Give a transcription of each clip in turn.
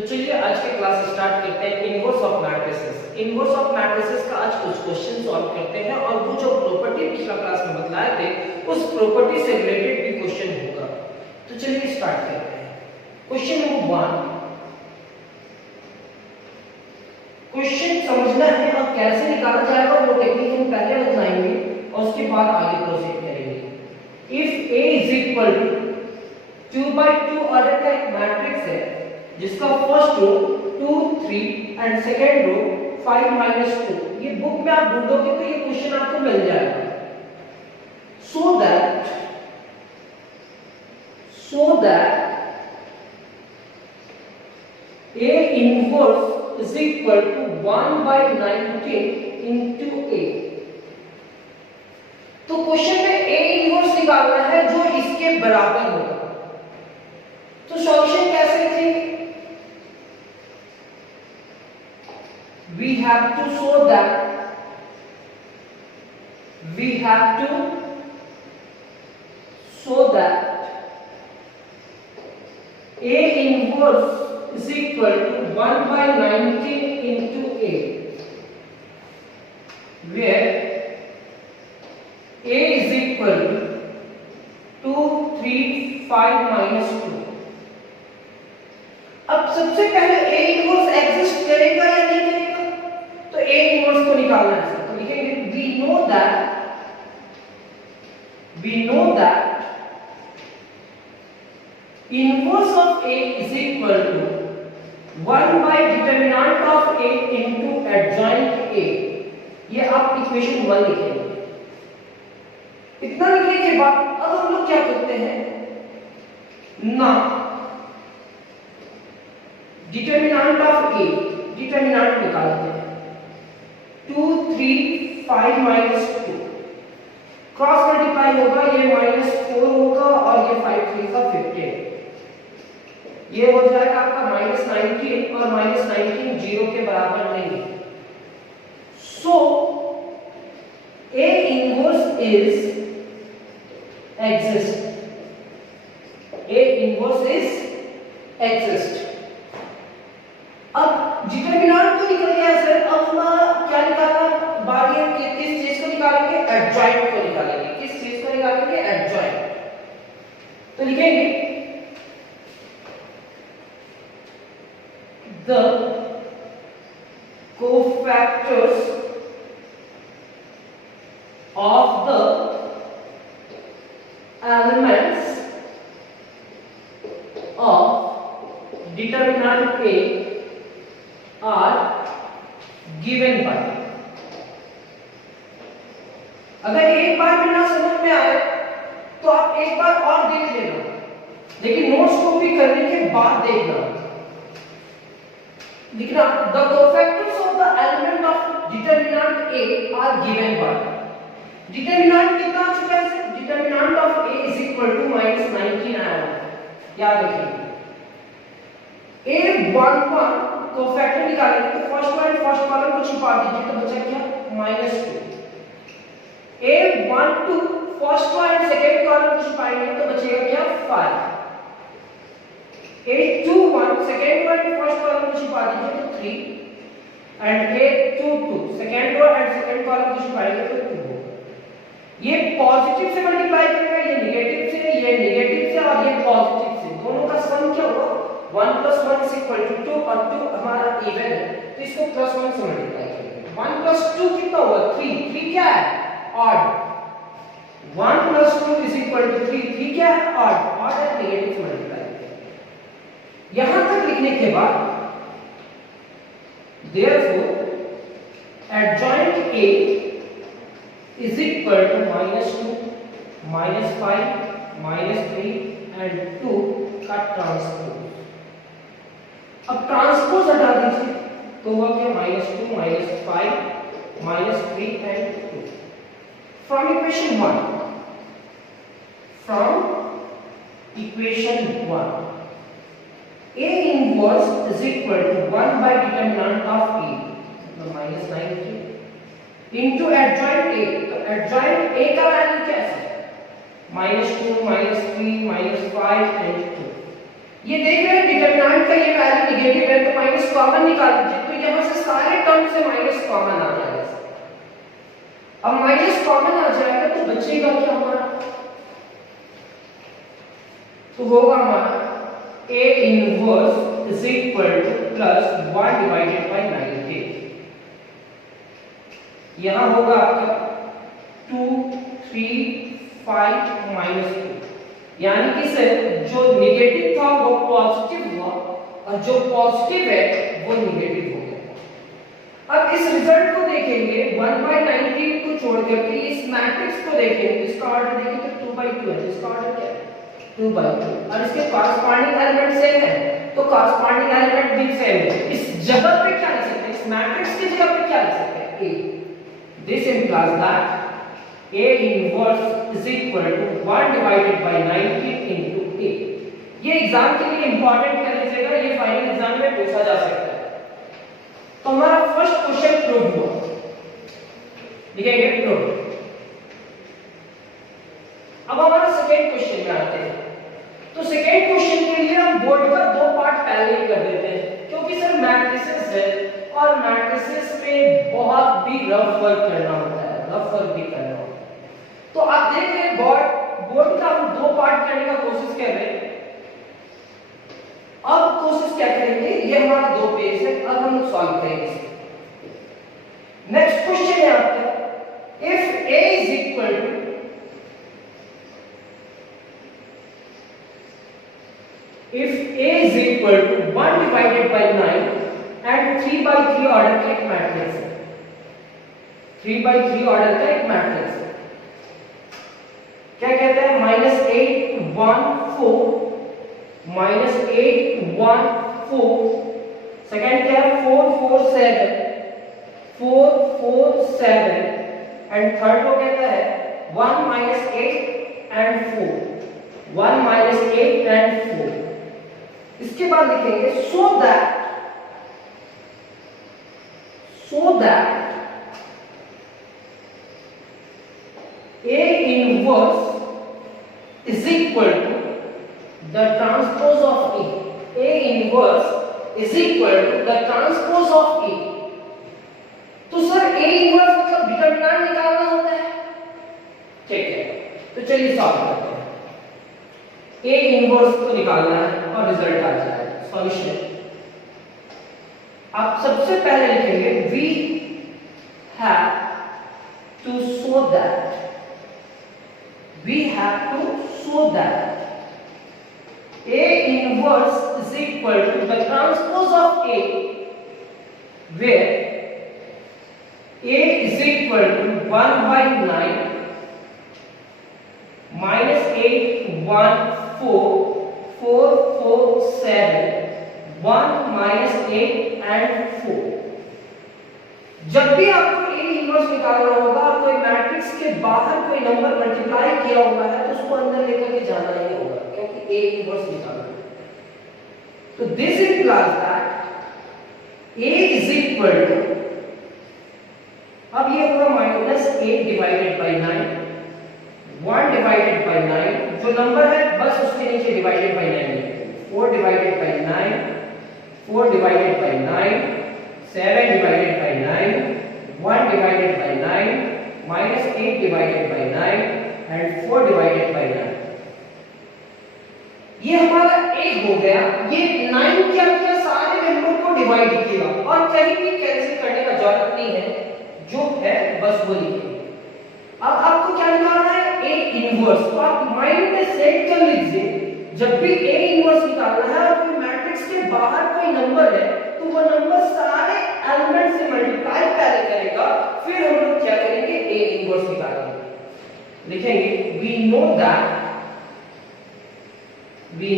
तो चलिए आज के क्लास स्टार्ट करते हैं inverse of matrices. Inverse of matrices का आज कुछ क्वेश्चन सॉल्व करते हैं और वो जो प्रॉपर्टी पिछला क्लास में बतलाए थे उस प्रॉपर्टी से रिलेटेड भी क्वेश्चन होगा। तो चलिए स्टार्ट करते हैं। क्वेश्चन नंबर 1, क्वेश्चन समझना है और कैसे निकाला जाएगा वो टेक्निक हम पहले बताएंगे और उसके बाद आगे प्रोसीड करेंगे। If A is equal to 2/2 order का एक मैट्रिक्स है जिसका first row 2 3 and second row 5 - 2, ये बुक में आप ढूंढोगे तो ये क्वेश्चन आपको मिल जाएगा। सो that A inverse is equal to 1/19 into A। तो क्वेश्चन में A इनवर्स निकालना है जो इसके बराबर होगा। तो सॉल्यूशन कैसे लिखेंगे? We have to show that A inverse is equal to 1/19 into A, where A is equal to 2 3 5 - 2। अब सबसे पहले A इनवर्स एग्जिस्ट करेगा या नहीं करेगा, तो A इनवर्स को निकालना है। तो लिखेंगे we know that inverse of A is equal to 1/determinant of A into adjoint A। ये आप इक्वेशन 1 लिखेंगे। इतना लिखने के बाद अब हम लोग क्या करते हैं ना, डिटरमिनेंट ऑफ A, डिटरमिनेंट निकालते हैं। 2 3 5 - 2 क्रॉस मल्टीप्लाई होगा, ये -4 होगा और ये 5 3 का 15, ये हो जाएगा आपका -19 और -19 0 के बराबर नहीं है। सो A inverse is exist, A inverse is exist। अब डिटरमिनेंट तो निकल गया सर, अब क्या निकालना बारी है कि किस चीज को निकालेंगे? एडजॉइंट को निकालेंगे। किस चीज को निकालेंगे? एडजॉइंट। तो लिखेंगे the cofactors of the elements of determinant A are given by। अगर एक बार भी ना समझ में आए तो आप एक बार और देख लेना, लेकिन नोट्स कॉपी करने के बाद देखना। लिखना the cofactors of the element of determinant A are given by। Determinant कितना आ चुका है? Determinant of A is equal to -19 आया। याद रखिए A11 कोफैक्टर निकालेंगे तो फर्स्ट वन फर्स्ट कॉलम को छिपा दीजिए तो बचा क्या? -2। A12 first one second column को छिपाएंगे तो बचेगा क्या? 5। A21 second one first column को छिपा दीजिए तो 3 and A22 second row and second column को छिपाएंगे तो 2। ये पॉजिटिव से मल्टीप्लाई करेगा, ये नेगेटिव से और ये पॉजिटिव से, दोनों का सम क्या होगा? 1 + 1 = 2 और 2 हमारा इवन है तो इसको +1 से मल्टीप्लाई करेंगे। 1 + 2 कितना हुआ? 3। 3 क्या है? ऑड। 1 + 2 = 3। 3 क्या है? ऑड। ऑड है, नेगेटिव से मल्टीप्लाई करेंगे। यहां तक लिखने के बाद therefore adjoint A is equal to -2 -5 -3 and 2 का ट्रांसपोज। अब ट्रांसपोज हटा दीजिए तो हुआ क्या? -2 -5 -3 and 2। From equation 1 A inverse is equal to 1/determinant of A, मतलब -19 into adjoint A। तो adjoint A का वैल्यू क्या है? -2 -3 -5 and 2। ये देख रहे हैं डिटरमिनेंट का ये वैल्यू नेगेटिव है तो माइनस कॉमन निकाल दीजिए, तो यहां से सारे टर्म से माइनस कॉमन आ जाएगा। अब माइनस कॉमन आ जाएगा तो बचेगा क्या हमारा, तो होगा हमारा A inverse is equal two plus 1 divided bye 9k। यहां होगा आपका 2 3 5 माइनस 2, यानी कि सर जो नेगेटिव था वो पॉजिटिव हुआ और जो पॉजिटिव है वो नेगेटिव हो गया। अब इस रिजल्ट को देखेंगे 1/19 को छोड़ करके इस मैट्रिक्स को देखेंगे, इसका ऑर्डर देखेंगे तो 2/2 है, इसका ऑर्डर क्या है 2/2 और इसके कॉरस्पॉन्डिंग एलिमेंट सेम है तो कॉरस्पॉन्डिंग एलिमेंट भी सेम है। इस जगह पे क्या लिख सकते हैं, इस मैट्रिक्स की जगह पे क्या लिख सकते हैं A। This implies that A inverse is equal to 1 divided by 19 into A। ये एग्जाम के लिए इंपॉर्टेंट कर लीजिएगा, ये फाइनल एग्जाम में पूछा जा सकता है। तो हमारा फर्स्ट क्वेश्चन प्रूव हुआ, लिखेंगे प्रूव। अब हमारा सेकंड क्वेश्चन में आते हैं। तो सेकंड क्वेश्चन के लिए हम बोर्ड का दो पार्ट पहले ही कर देते हैं, क्योंकि सर मैट्रिसेस है और मैट्रिसेस में बहुत भी रफ वर्क करना होता है, रफ वर्क भी करना होता है। तो आप देख रहे हैं बोर्ड का हम दो पार्ट करने का कोशिश कर रहे हैं। अब कोशिश क्या करेंगे, ये हमारा 2 पेज है, अब हम सॉल्व करेंगे। नेक्स्ट क्वेश्चन है आपका, if A is equal to if A is equal to 1 divided by 9 and 3/3 order का एक मैट्रिक्स है, 3/3 ऑर्डर का एक मैट्रिक्स है, क्या कहते हैं -8 1 4 -8 1 4, सेकंड क्या है 4 4 7 4 4 7 एंड थर्ड को कहता है 1 -8 एंड 4 1 -8 एंड 4। इसके बाद लिखेंगे so that A inverse is equal to the transpose of A। A inverse is equal to the transpose of A। तो सर A inverse मतलब डिटरमिनेंट निकालना होता है, ठीक है, तो चलिए सॉल्व करते हैं। A इनवर्स को निकालना है और रिजल्ट आ जाएगा। सॉल्यूशन आप सबसे पहले लिखेंगे we have to show that A inverse is equal to the transpose of A, where A is equal to 1/9 -8 1 4 4 4 7 1 -8 and 4। जब भी आपको A इनवर्स निकालना होगा और कोई मैट्रिक्स के बाहर कोई नंबर मल्टीप्लाई किया हुआ है तो उसको अंदर लेकर के जाना ही होगा, क्योंकि A इनवर्स निकालना है। तो this implies that A is equal to, अब ये होगा -8 डिवाइडेड बाय 9 1 डिवाइडेड बाय 9, जो नंबर है बस उसके नीचे डिवाइडेड बाय 9 है, 4 divided by 9 4 divided by 9 7 divided by 9 1 divided by 9 -8 divided by 9 and 4 divided by 9। ये हमारा 1 हो गया। ये 9 क्या किया, सारे नंबर को डिवाइड किया और कहीं भी कैंसिल करने का जरूरत नहीं है, जो है बस वो लिखेंगे। अब आपको क्या निकालना है, A इनवर्स। तो आप माइंड में सेट कर लीजिए, जब भी A इनवर्स निकालना है और कोई मैट्रिक्स के बाहर कोई नंबर है तो वो नंबर सारे एलिमेंट से मल्टीप्लाई पहले करेगा, फिर हम लोग क्या करेंगे A इनवर्स निकालेंगे। लिखेंगे we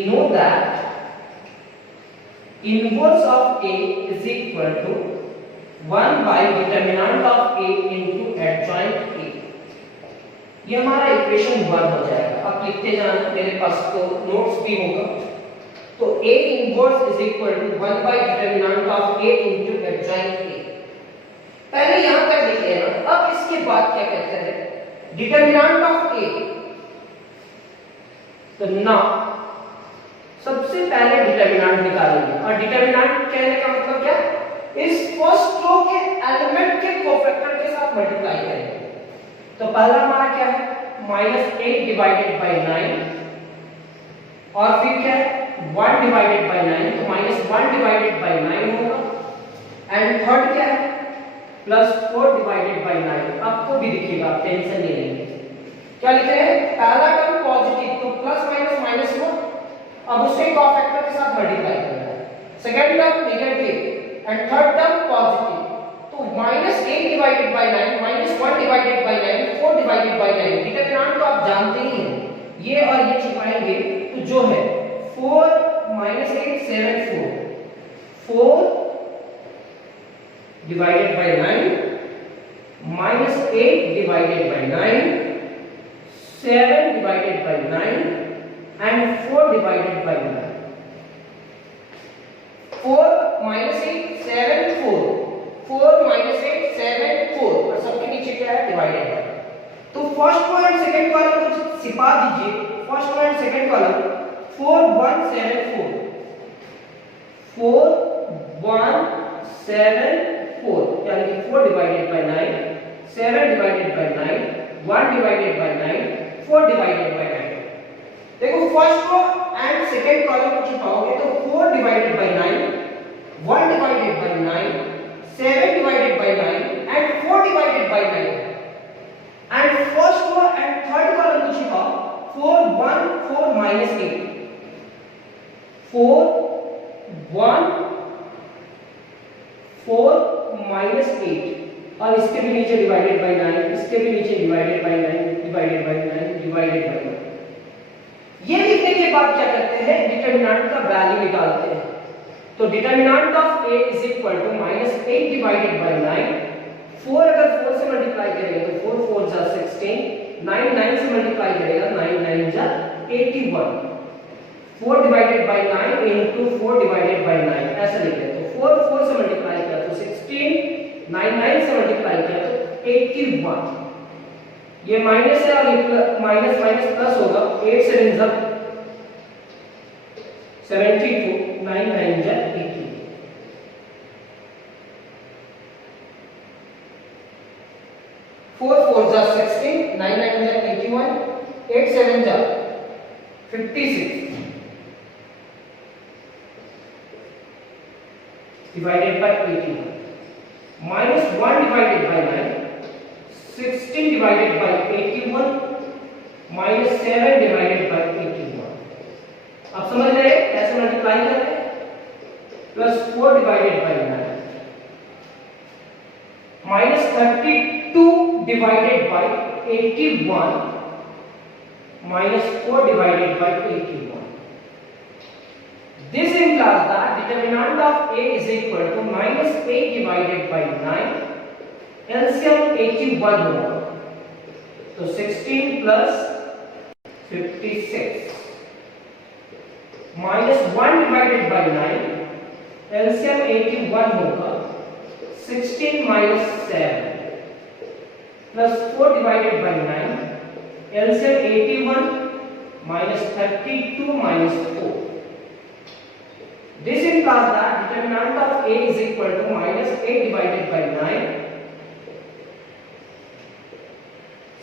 know that inverse of A is equal to 1 by determinant of A into adjoint A। ये हमारा इक्वेशन 1 हो जाएगा। अब लिखते जाना, मेरे पास तो नोट्स भी होगा। तो A inverse is equal to 1 by determinant of A into adjoint A। पहले यहां तक लिख लेना। अब इसके बाद क्या कहते हैं, डिटरमिनेंट ऑफ A। तो ना सबसे सबसे पहले डिटरमिनेंट निकालेंगे। और डिटरमिनेंट कहने का मतलब क्या, इस फर्स्ट रो के एलिमेंट के कोफैक्टर के साथ मल्टीप्लाई करेंगे। तो पहला हमारा क्या है, -8 डिवाइडेड बाय 9, और फिर क्या है 1 डिवाइडेड बाय 9, तो -1 डिवाइडेड बाय 9 होगा। एंड थर्ड क्या है +4 डिवाइडेड बाय 9, आपको भी दिखेगा, आप टेंशन नहीं लेंगे। क्या लिख रहे हैं, पहला टर्म पॉजिटिव तो प्लस माइनस माइनस हुआ, अब उसके कोफैक्टर के साथ मल्टीप्लाई करना है। Second term negative and third term positive, तो -8 divided by 9, -1 divided by 9, 4 divided by 9। Determinant तो आप जानते ही हैं, ये और ये छिपाएंगे तो जो है 4 -8 7 4 divided by 9 -8 divided by 9 7 divided by 9 and 4 divided by 9. 4 -8 7 4 4 -8 7 4, और सबके नीचे क्या है डिवाइडेड बाय। तो first row and second column को सिपा दीजिए। First row and second column 4 1 7 4 4 1 7 4, यानी कि 4 divided by 9 7 divided by 9 1 divided by 9 4 divided by 9। देखो first row and second column को छिपाओगे तो 4 divided by 9 1 divided by 9 7 divided by 9 and 4 divided by 9। And first row and third column को छिपाओ 4 1 4 -8 4 1 4 -8, और इसके भी नीचे डिवाइडेड बाय 9, इसके भी नीचे divided by 9 divided by 9 divided by 9। ये लिखने के बाद क्या करते हैं, डिटरमिनेंट का वैल्यू निकालते हैं। तो determinant of a is equal to -8 divided by 9। 4 अगर 4 से मल्टीप्लाई करेंगे तो 4 4 जा 16, 9 9 से मल्टीप्लाई करेगा 9 9 जा 81। 4 divided by 9 into 4 divided by 9 ऐसा लिख लेते हैं। 4 4 से मल्टीप्लाई किया तो 16, 9 9 से मल्टीप्लाई किया तो 81। ये माइनस है और ये माइनस माइनस प्लस होगा, 8 से 72, 9 9 जा 80। 4 4 जा 16, 9 9 जा 81, 8 7 जा 56 divided by 81, -1 divided by 9 16 divided by 81 -7 divided by 81। अब समझ रहे हैं कैसे मल्टीप्लाई करते हैं, +4 divided by 9 -32 divided by 81 -4 divided by 81। This implies that determinant of a is equal to -8 divided by 9, LCM 81 होगा, तो 16 plus 56 -1 divided by 9, LCM 81 होगा, 16 minus 7 plus 4 divided by 9, LCM 81 minus 32 minus 4. This implies that determinant of a is equal to -8 divided by 9,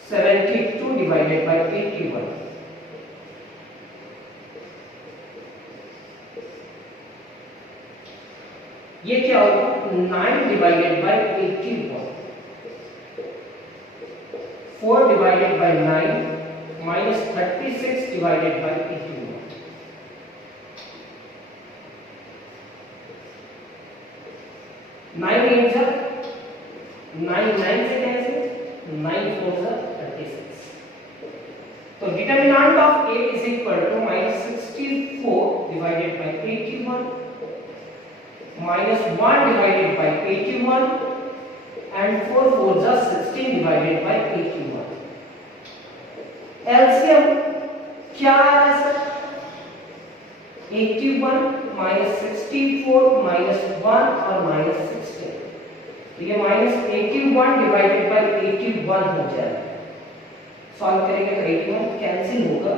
72 divided by 81. ये क्या होगा, 9 divided by 81, 4 divided by 9 minus 36 divided by 81. 9 8 जा 9 9 से cancel, 9 4 जा 36। तो determinant of a is equal to -64 divided by 81 -1 divided by 81 and 4 4 जा 16 divided by 81। LCM क्या है सर, 81 -64 -1 और -16, तो ये -81 डिवाइडेड बाय 81 हो जाएगा। सॉल्व करेंगे तो 81 कैंसिल होगा,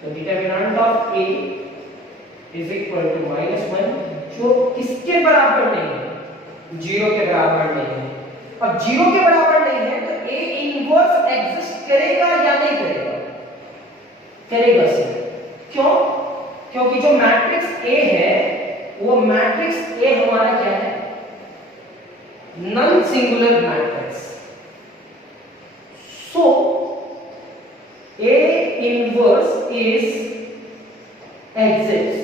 तो determinant of a is equal to -1 जो किसके बराबर नहीं है, 0 के बराबर नहीं है। अब 0 के बराबर नहीं है तो A इनवर्स एग्जिस्ट करेगा या नहीं करेगा? करेगा सर। क्यों? क्योंकि जो मैट्रिक्स A है वो मैट्रिक्स A हमारा क्या है? Non singular matrix. So A inverse is exist.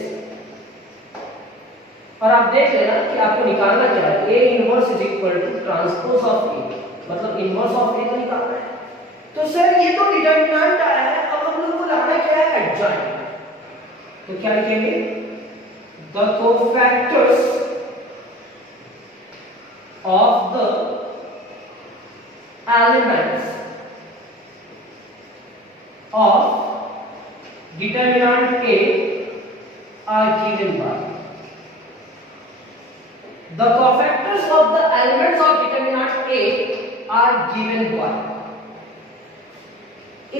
और आप देख लेना कि आपको निकालना क्या है, A inverse is equal to transpose of A, मतलब इनवर्स ऑफ A को निकालना है। तो सर ये तो डिटरमिनेंट आया है, अब हम लोग को लाना क्या है? एडजॉइंट। तो क्या लिखेंगे? The cofactors of the elements of determinant A are given by the cofactors of the elements of determinant A are given by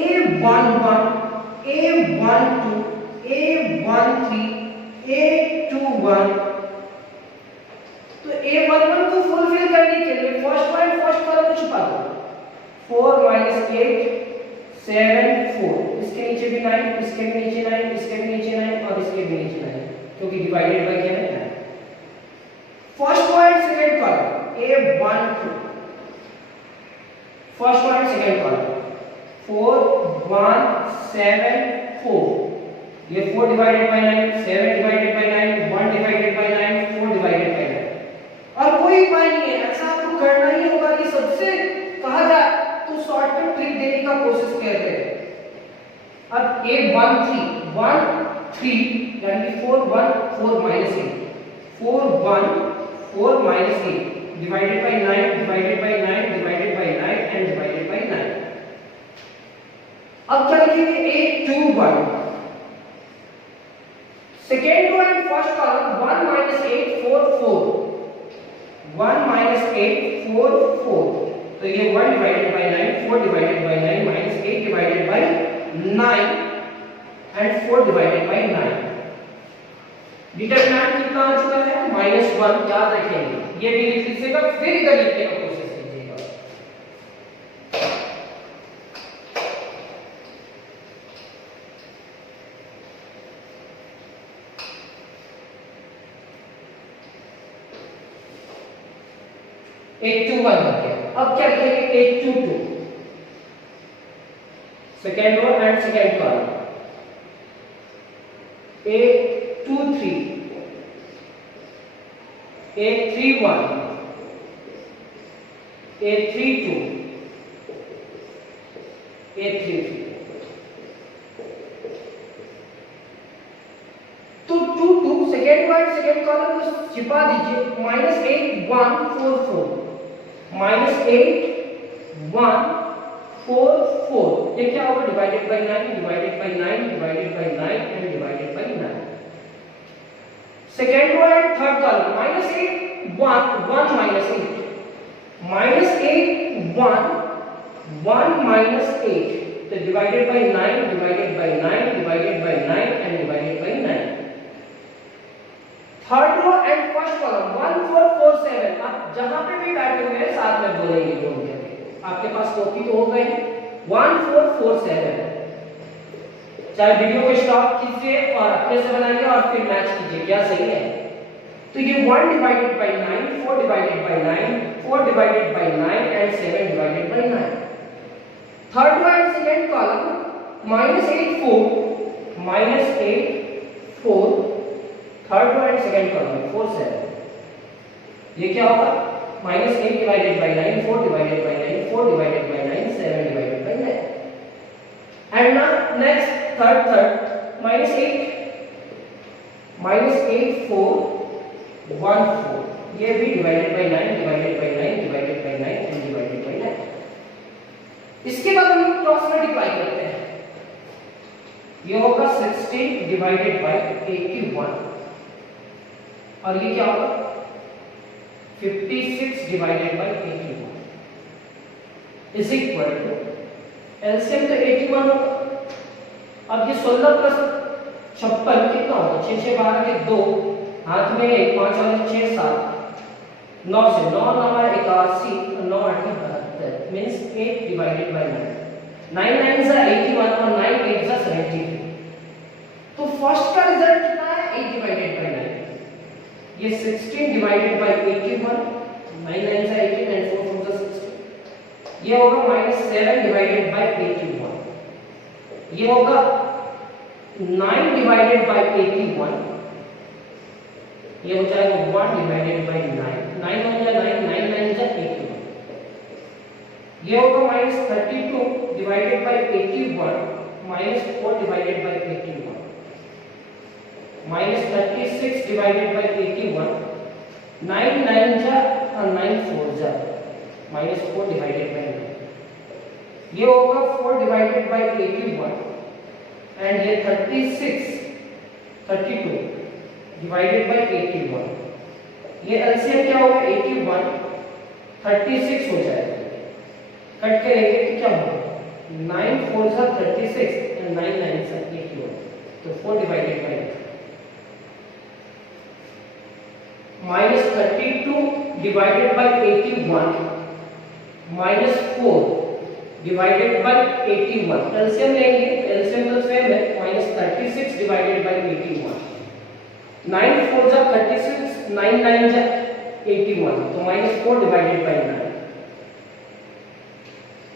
A11, A12, A13, A21। तो A11 को फुलफिल करने के लिए फर्स्ट पॉइंट फर्स्ट कॉलम को छुपा दो, 4 - 8 7 4, इसके नीचे भी 9, इसके भी नीचे 9, इसके भी नीचे 9 और इसके भी नीचे 9, क्योंकि डिवाइडेड बाय क्या है? First point second column A12, first point second column 4 1 7 4, ये 4 divided by 9, 7 divided by 9, 1 divided by 9, 4 divided by 9। और कोई उपाय नहीं है, ऐसा आपको करना ही होगा कि सबसे कहा जाए तो शॉर्टकट ट्रिक देने का कोशिश कर रहे हैं। अब A13 1 3 यानी 4 1 4 -8, 4 1 4 -8 divided by 9 divided by 9 divided by 9 and divided by 9। अब क्या लिखेंगे? A21, second row and first column 1 - 8 4 4, 1 - 8 4 4, तो ये 1 divided by 9, 4 divided by 9 minus 8 divided by 9 and 4 divided by 9। Determinant कितना आ चुका है? -1। याद रखेंगे, ये भी लिख लीजिएगा, फिर इधर लिखने का कोशिश कीजिएगा। A21 हो गया। अब क्या लिखेंगे? A22, second row and second column A23, A31, A32, A33। तो 2 second row and second column को छिपा दीजिए, -8 1 4 4, -8 1 4 4, ये क्या होगा? Divided by 9 divided by 9 divided by 9 and divided by 9। Second row and third column -8 1 1 -8, -8 1 1 -8, तो divided by 9 divided by 9 divided by 9 and divided by 9। Third row and first column 1 4 4 7, आप जहां पे भी बैठे हुए हैं साथ में बोलेंगे बोल के, आपके पास कॉपी तो होगा ही। 1 4 4 7, चाहे वीडियो को स्टॉप कीजिए और अपने से बनाइए और फिर मैच कीजिए क्या सही है। तो ये 1 divided by 9, 4 divided by 9, 4 divided by 9 and 7 divided by 9। Third row and second column -8 4, third row and second column 4 7, ये क्या होगा? -8 divided by 9, 4 divided by 9, 4 divided by 9, 7 divided by 9। And now next third -8 4 1 4, ये भी divided by 9 divided by 9 divided by 9 and divided by 9। इसके बाद हम लोग cross multiply करते हैं, ये होगा 16 डिवाइडेड बाय 81 और ये क्या होगा? 56 divided by 81 is equal to LCM तो 81 होगा। अब ये 16 प्लस 56 कितना होगा 6 6 12 के 2 हाथ में 1 5 वाले 6 7 9 से 9 9 81 9 8 72 मींस 8 डिवाइडेड बाय 9 9 9 is 81 और 9 8 is 73 तो फर्स्ट का रिजल्ट कितना है 8 डिवाइडेड बाय 9 ये 16 divided by 81 9 9 is 18 and 4 from the 16 ये होगा -7 डिवाइडेड बाय 81 ये होगा 9 डिवाइडेड बाय 81 ये हो जाएगा 1 डिवाइडेड बाय 9 9 1 जा 9 9 9 जा 81 ये होगा -32 divided by 81 -4 divided by 81 -36 divided by 81 9 9 जा और 9 4 जा -4 डिवाइडेड बाय 9 ये होगा 4 डिवाइडेड बाय 81 एंड ये 32 डिवाइडेड बाय 81 ये एलसीएम क्या होगा 81 36 हो जाएगा कट करेंगे तो क्या होगा 9 4 जा 36 एंड 9 9 जा 81 तो 4 divided bye -32 divided by 81 -4 divided by 81 LCM लेंगे एलसीएम तो सेम है -36 डिवाइडेड बाय 81 9 4 जा 36 9 9 जा 81 तो -4 डिवाइडेड बाय 9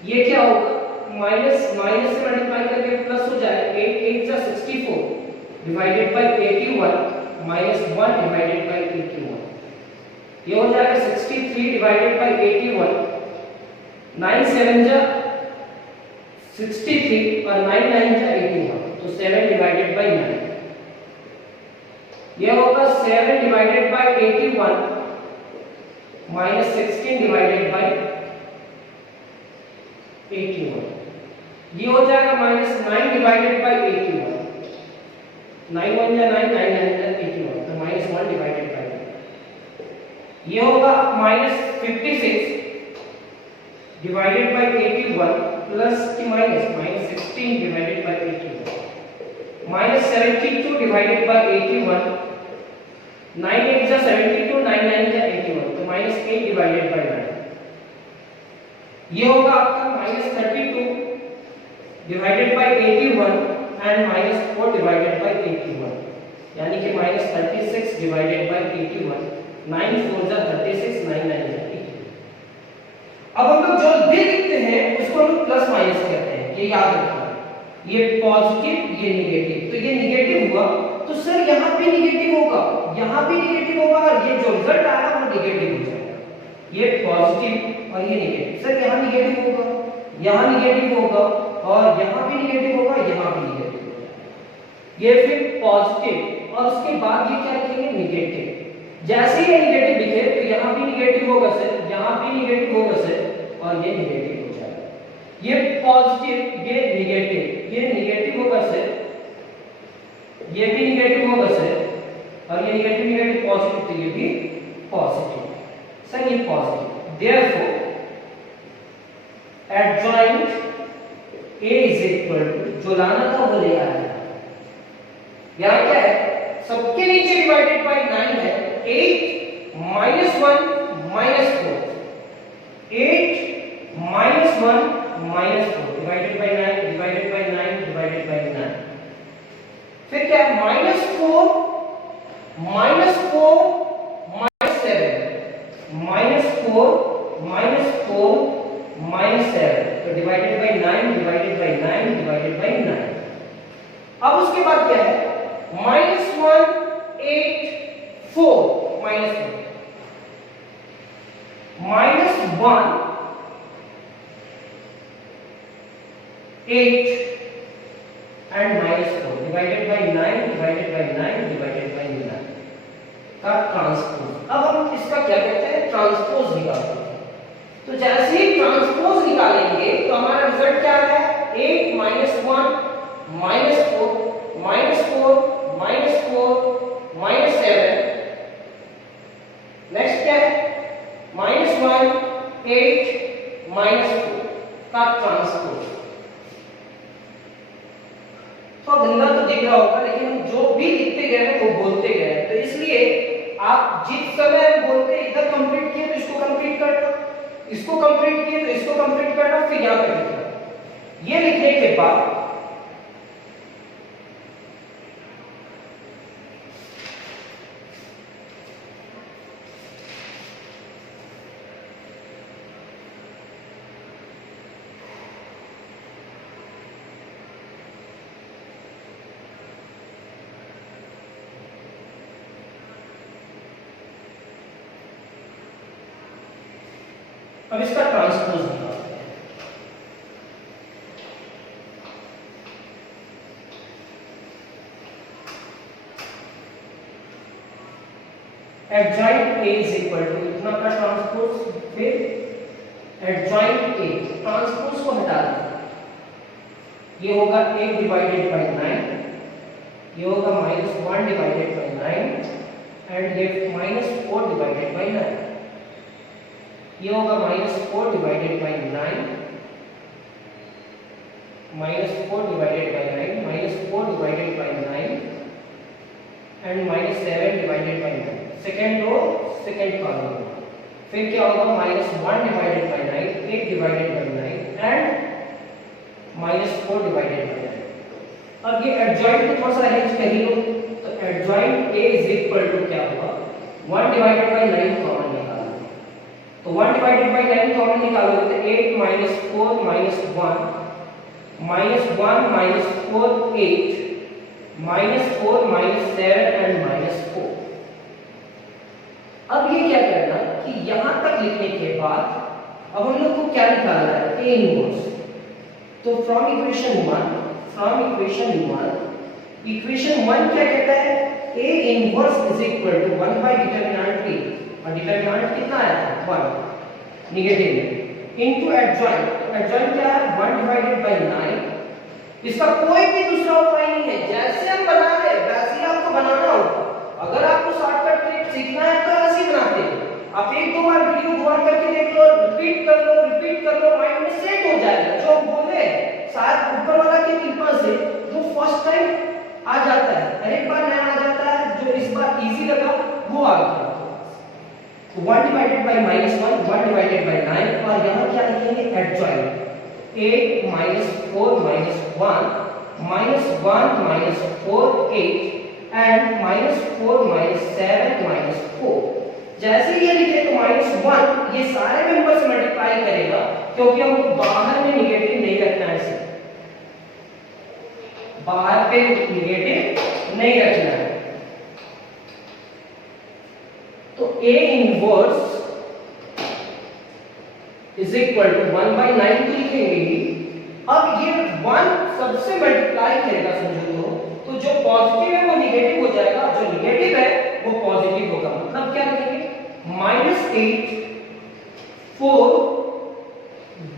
ये क्या होगा माइनस माइनस से मल्टीप्लाई करके प्लस हो जाएगा 8 8 जा 64 डिवाइडेड बाय 81 -1 डिवाइडेड बाय 81 ये हो जाएगा 63 डिवाइडेड बाय 81 9 7 जा 63 और 9 9 जा 81 तो 7 डिवाइडेड बाय 9 ये होगा 7 डिवाइडेड बाय 81 -16 डिवाइडेड बाय 81 ये हो जाएगा -9 डिवाइडेड बाय 81 9 1 जा 9 9 9 जा 81 तो -1 डिवाइडेड बाय ये होगा -56 डिवाइडेड बाय 81 प्लस की -16 डिवाइडेड बाय 81 -72 डिवाइडेड बाय 81 9 8 जा 72 9 9 जा 81 तो -8 डिवाइडेड बाय 9 ये होगा आपका -32 divided by 81 and -4 divided by 81 यानी कि -36 डिवाइडेड बाय 81 9 4 जा 36 9 9 जा 81 अब हम लोग जो भी लिखते हैं उसको हम लोग प्लस माइनस कहते हैं ये याद रखना ये पॉजिटिव ये नेगेटिव तो ये नेगेटिव हुआ तो सर यहाँ पे नेगेटिव होगा यहाँ भी नेगेटिव होगा और ये जो रिजल्ट आया वो नेगेटिव हो जाएगा ये पॉजिटिव और ये नेगेटिव सर यहाँ नेगेटिव होगा यहाँ नेगेटिव होगा और यहाँ भी नेगेटिव होगा यहाँ भी नेगेटिव होगा ये फिर पॉजिटिव और उसके बाद ये क्या लिखेंगे नेगेटिव जैसे ही ये नेगेटिव लिखे तो यहाँ भी नेगेटिव होगा सर यहाँ भी नेगेटिव होगा सर और ये नेगेटिव हो जाएगा ये पॉजिटिव ये नेगेटिव होगा सर ये भी नेगेटिव होगा सर और ये नेगेटिव पॉजिटिव तो ये भी पॉजिटिव सर ये positive therefore adjoint A is equal to जो लाना था वो ले आया यहाँ क्या है सबके नीचे डिवाइडेड बाय 9 है 8 -1 -4 8 -1 -4 divided by 9 divided by 9 divided by 9 फिर क्या है -4 -4 -7 -7 तो divided by 9 divided by 9 divided by 9 अब उसके बाद क्या है -1 8 4 -1 8 and -4 divided by 9 divided by 9 divided by 9 का ट्रांसपोज अब हम इसका क्या कहते हैं ट्रांसपोज निकालते हैं तो जैसे ही ट्रांसपोज निकालेंगे तो हमारा रिजल्ट क्या है 8 -1 -4 -4 -7 नेक्स्ट क्या है -1 8 -4 का ट्रांसपोज तो थोड़ा गंदा तो दिख रहा होगा, लेकिन हम जो भी लिखते गए हैं वो बोलते गए हैं। तो इसलिए आप जिस समय बोलते इधर कंप्लीट किए तो इसको कंप्लीट करना, इसको कंप्लीट किए तो इसको कंप्लीट करना, फिर यहाँ पे लिखना। ये लिखने के बाद अब इसका ट्रांसपोज निकालते हैं। Adjoint A is equal to इतना का ट्रांसपोज, फिर एडजॉइंट A, ट्रांसपोज को हटा दें, ये होगा 8 डिवाइडेड बाय 9, ये होगा -1 डिवाइडेड बाय 9 एंड ये -4 डिवाइडेड बाय 9, ये होगा -4 divided by 9, -4 divided by 9, -4 divided by 9 and -7 divided by 9, second row second column. फिर क्या होगा -1 divided by 9, 8 divided by 9 and -4 divided by 9। अब ये एडजॉइंट को थोड़ा सा अरेंज कर लो, तो adjoint A is equal to क्या होगा 1 डिवाइडेड बाय 9 कॉमन निकालो, तो 1 डिवाइडेड बाय 9 कॉमन निकालोगे तो 8 -4 -1 -1 -4 8 -4 -7 एंड -4। अब ये क्या करना कि यहां तक लिखने के बाद अब हम लोग को क्या निकालना है, A इनवर्स। तो फ्रॉम इक्वेशन 1 क्या कहता है, A inverse is equal to 1 by determinant A, और डिटरमिनेंट कितना आया था 1 नेगेटिव में, इनटू एडजॉइंट। तो एडजॉइंट क्या है 1 डिवाइडेड बाय 9। इसका कोई भी दूसरा उपाय नहीं है, जैसे हम बना रहे वैसे ही आपको बनाना होगा। अगर आपको शॉर्टकट ट्रिक सीखना है तो ऐसे ही बनाते हैं। आप एक दो बार वीडियो घुमा करके देख लो, रिपीट कर लो, माइंड में सेट हो जाएगा। जो हम बोले शायद ऊपर वाला की कृपा से वो फर्स्ट टाइम आ जाता है, हर एक बार नया आ जाता है, जो इस बार इजी लगा वो आ गया। 1 डिवाइडेड बाय -1 1 डिवाइडेड बाय 9, और यहाँ क्या लिखेंगे एडजॉइंट 8 -4 -1 -1 -4 8 एंड -4 -7 -4। जैसे ये लिखे तो -1 ये सारे मेंबर से मल्टीप्लाई करेगा, क्योंकि हमको बाहर में नेगेटिव नहीं रखना है, इसे बाहर पे नेगेटिव नहीं रखना है। तो A inverse is equal to 1 by 9 तो लिखेंगे। अब ये 1 सबसे मल्टीप्लाई करेगा समझो, तो जो पॉजिटिव है वो नेगेटिव हो जाएगा, जो नेगेटिव है वो पॉजिटिव होगा। मतलब क्या लिखेंगे -8 4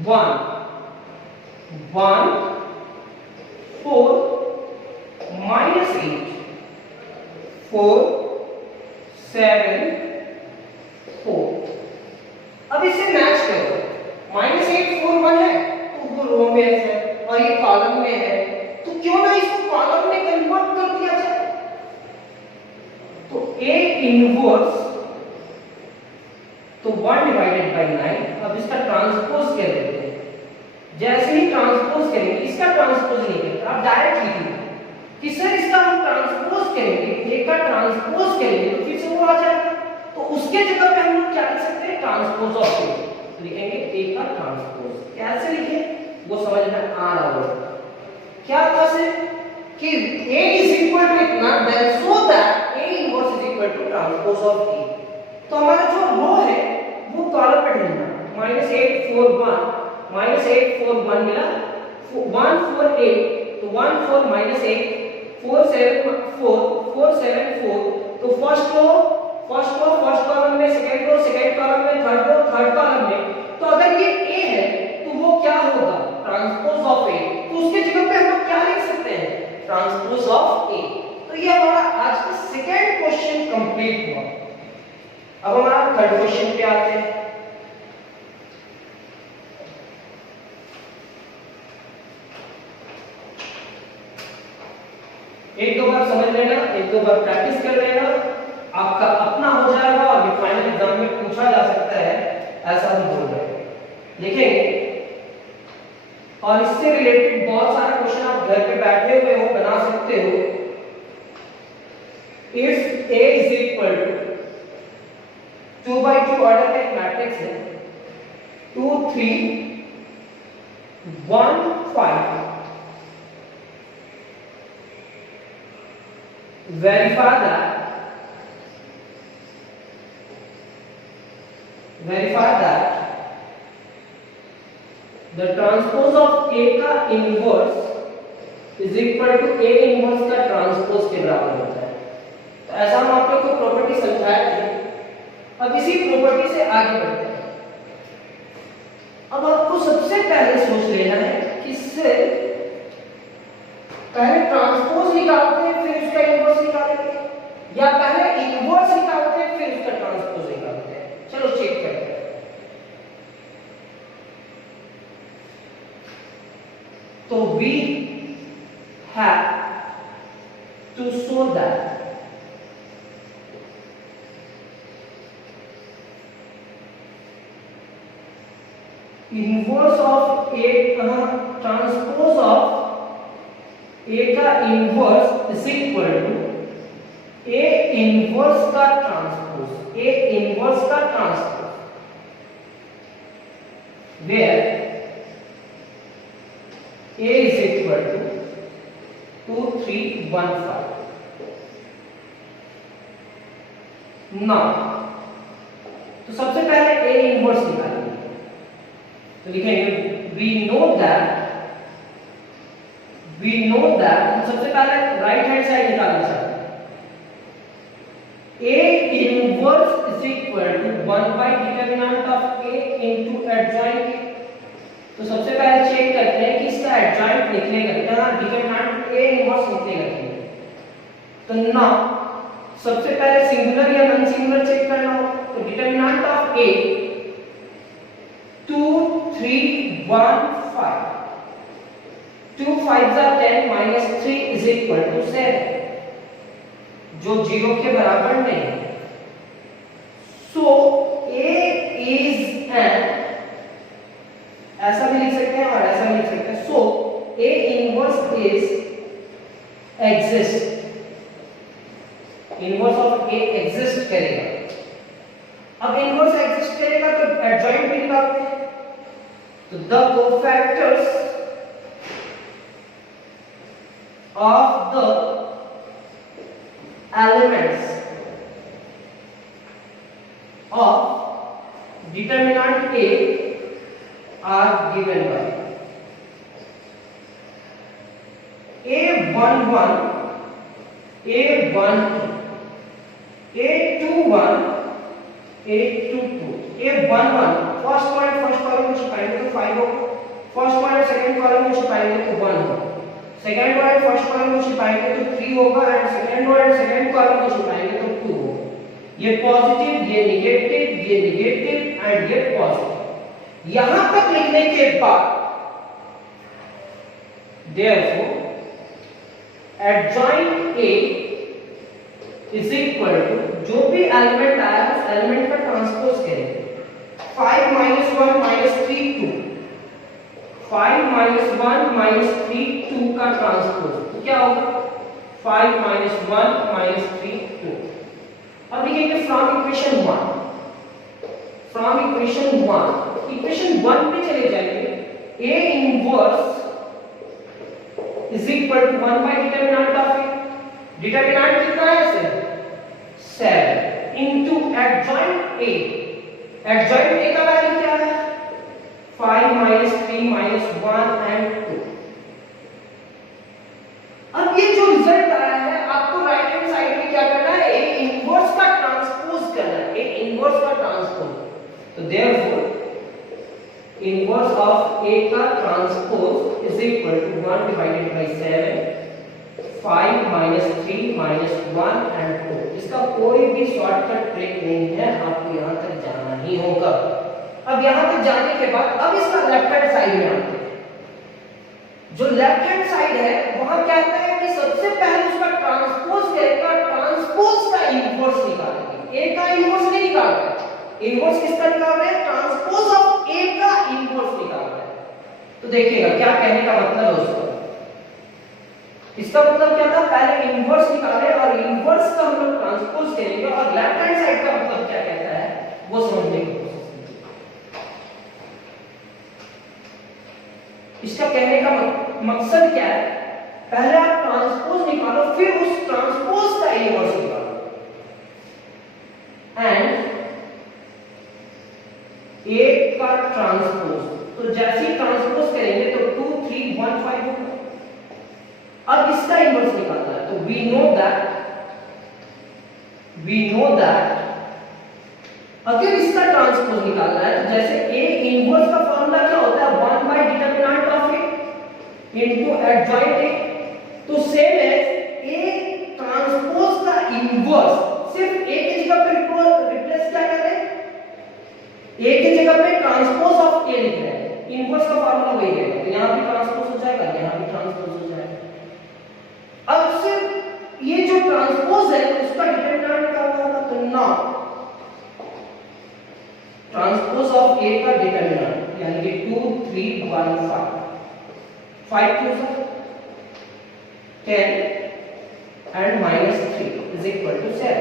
1 1 4 -8 4 7 4। अब इसे मैच करो, -8 4 1 है तो वो रो में है और ये कॉलम में है, तो क्यों ना इसको कॉलम में कन्वर्ट कर दिया जाए। तो A इनवर्स तो 1 डिवाइडेड बाय 9। अब इसका ट्रांसपोज कर देते हैं। जैसे ही ट्रांसपोज करेंगे, इसका ट्रांसपोज नहीं करेंगे, आप डायरेक्ट लिखेंगे कि सर इसका हम ट्रांसपोज करेंगे, A का ट्रांसपोज करेंगे तो फिर से वो आ जाएगा। तो उसके जगह पे हम लोग क्या लिख सकते हैं ट्रांसपोज ऑफ A, लिखेंगे A का ट्रांसपोज। कैसे लिखें वो समझ में आ रहा होगा। क्या था से कि A इज इक्वल टू इतना, then so that A inverse is equal to transpose of A। तो हमारा जो रो है वो कॉलम पे ढूंढना, -8 4 1 -8 4 1 मिला 1 4 8, तो 1 4 -8 4 7 4 4 7 4। तो फर्स्ट फर्स्ट कॉलम में, सेकंड रो सेकंड कॉलम में, थर्ड कॉलम में। तो अगर ये A है तो वो क्या होगा ट्रांसपोज ऑफ A। तो उसके जगह पे हम लोग क्या लिख सकते हैं ट्रांसपोज ऑफ A। तो ये हमारा आज का सेकंड क्वेश्चन कंप्लीट हुआ। अब हमारा थर्ड क्वेश्चन पे आते हैं। बार समझ लेना, एक दो बार प्रैक्टिस कर लेना, आपका अपना हो जाएगा और ये फाइनल एग्जाम में पूछा जा सकता है, ऐसा हम बोल रहे हैं। देखेंगे और इससे रिलेटेड बहुत सारे क्वेश्चन आप घर पे बैठे हुए हो बना सकते हो। If A is equal to 2 by 2 order का एक मैट्रिक्स है 2 3 1 5, verify that the transpose of A का inverse is equal to A inverse का ट्रांसपोज के बराबर होता है। तो ऐसा हम आप लोग को प्रॉपर्टी समझाए थे। अब इसी प्रॉपर्टी से आगे बढ़ते हैं। अब आपको सबसे पहले सोच लेना है कि इससे पहले ट्रांसपोज निकालते हैं फिर उसका इनवर्स निकालेंगे, या पहले इनवर्स निकालते हैं फिर उसका ट्रांसपोज निकालते हैं। चलो चेक करते हैं। तो we have to show that inverse of A transpose of A का inverse is equal to A inverse का ट्रांसपोज, A इनवर्स का transpose, where A is equal to 2 3 1 5. Now तो सबसे पहले A इनवर्स निकालेंगे। तो लिखेंगे we know that हम सबसे पहले राइट हैंड साइड निकालना चाहते हैं। A inverse is equal to 1 by determinant of A into adjoint A। तो सबसे पहले चेक करते हैं कि इसका एडजॉइंट निकलेगा कितना, डिटरमिनेंट A इनवर्स निकलेगा। तो ना सबसे पहले सिंगुलर या नॉन सिंगुलर चेक करना हो, तो determinant of A 2 3 1 5, 2 5s are 10 minus 3 is equal to 7, जो 0 के बराबर नहीं है। सो A is an, ऐसा भी लिख सकते हैं और ऐसा भी लिख सकते हैं। सो A inverse is exist, inverse of A exist करेगा। अब इनवर्स एग्जिस्ट करेगा तो एडजॉइंट भी निकालते हैं। तो the cofactors of the elements of determinant A are given by A11 A12 A21 A22। A11 first point first column में छिपाएंगे तो 5 होगा, फर्स्ट पॉइंट सेकंड कॉलम में छिपाएंगे तो 1 होगा, सेकंड पॉइंट फर्स्ट कॉलम में छिपाएंगे तो 3 होगा, and second point second column में छिपाएंगे तो 2 होगा। ये पॉजिटिव, ये नेगेटिव एंड ये पॉजिटिव। यहां तक लिखने के बाद therefore adjoint A is equal to जो भी एलिमेंट आया उस एलिमेंट का ट्रांसपोज करेंगे। 5 minus 1 minus 3 2, 5 minus 1 minus 3 2 का ट्रांसपोज तो क्या होगा 5 minus 1 minus 3 2। अब लिखेंगे from equation 1, from equation 1, equation 1 पे चले जाएंगे। A inverse is equal to 1 by determinant of A, determinant कितना है 7 into adjoint A, adjoint A का वैल्यू क्या है 5 minus 3 minus 1 and 2। अब ये जो रिजल्ट आया है आपको राइट हैंड साइड में क्या करना है, A इनवर्स का ट्रांसपोज करना है, A इनवर्स का ट्रांसपोज। तो therefore inverse of A का transpose is equal to 1 divided by 7, 5 minus 3 minus 1 and 2। इसका कोई भी शॉर्टकट ट्रिक नहीं है, आपको यहाँ तक जाना ही होगा। अब यहाँ तक जाने के बाद अब इसका लेफ्ट हैंड साइड में आते हैं। जो लेफ्ट हैंड साइड है वहां क्या होता है कि सबसे पहले उसका ट्रांसपोज करेगा, ट्रांसपोज का इनवर्स निकालेंगे। ए का इनवर्स नहीं निकाल रहे, इनवर्स किसका निकाल रहे हैं? ट्रांसपोज ऑफ ए का इनवर्स निकाल रहे हैं। तो देखिएगा क्या कहने का मतलब है उसका। इसका मतलब क्या था? पहले इनवर्स निकाले और इनवर्स का हम लोग ट्रांसपोज करेंगे और लेफ्ट हैंड साइड का मतलब क्या कहता है वो समझने की कोशिश कीजिए। इसका कहने का मकसद क्या है? पहले आप ट्रांसपोज निकालो, फिर उस ट्रांसपोज का इनवर्स निकालो। एंड ए का ट्रांसपोज, तो जैसे ही ट्रांसपोज करेंगे तो 2 3 1 5 होगा। अब इसका इनवर्स निकालना है, तो वी नो दैट अगर इसका ट्रांसपोज निकालना है तो जैसे ए इनवर्स का फॉर्मूला क्या होता है? 1 by determinant of A into adjoint A. तो सेम है ए ट्रांसपोज का इनवर्स, सिर्फ ए की जगह पे रिप्लेस क्या कर रहे हैं? ए की जगह पे ट्रांसपोज ऑफ ए लिख रहे हैं, इनवर्स का फॉर्मूला वही रहेगा। तो यहां भी ट्रांसपोज हो जाएगा, यहां भी ट्रांसपोज हो जाएगा। अब सिर्फ ये जो ट्रांसपोज है उसका डिटरमिनेंट निकालना होगा, तो नाउ ट्रांसपोज ऑफ ए का डिटरमिनेंट यानी कि 2 3 1 5 5 2 10 एंड -3 इज इक्वल टू 7।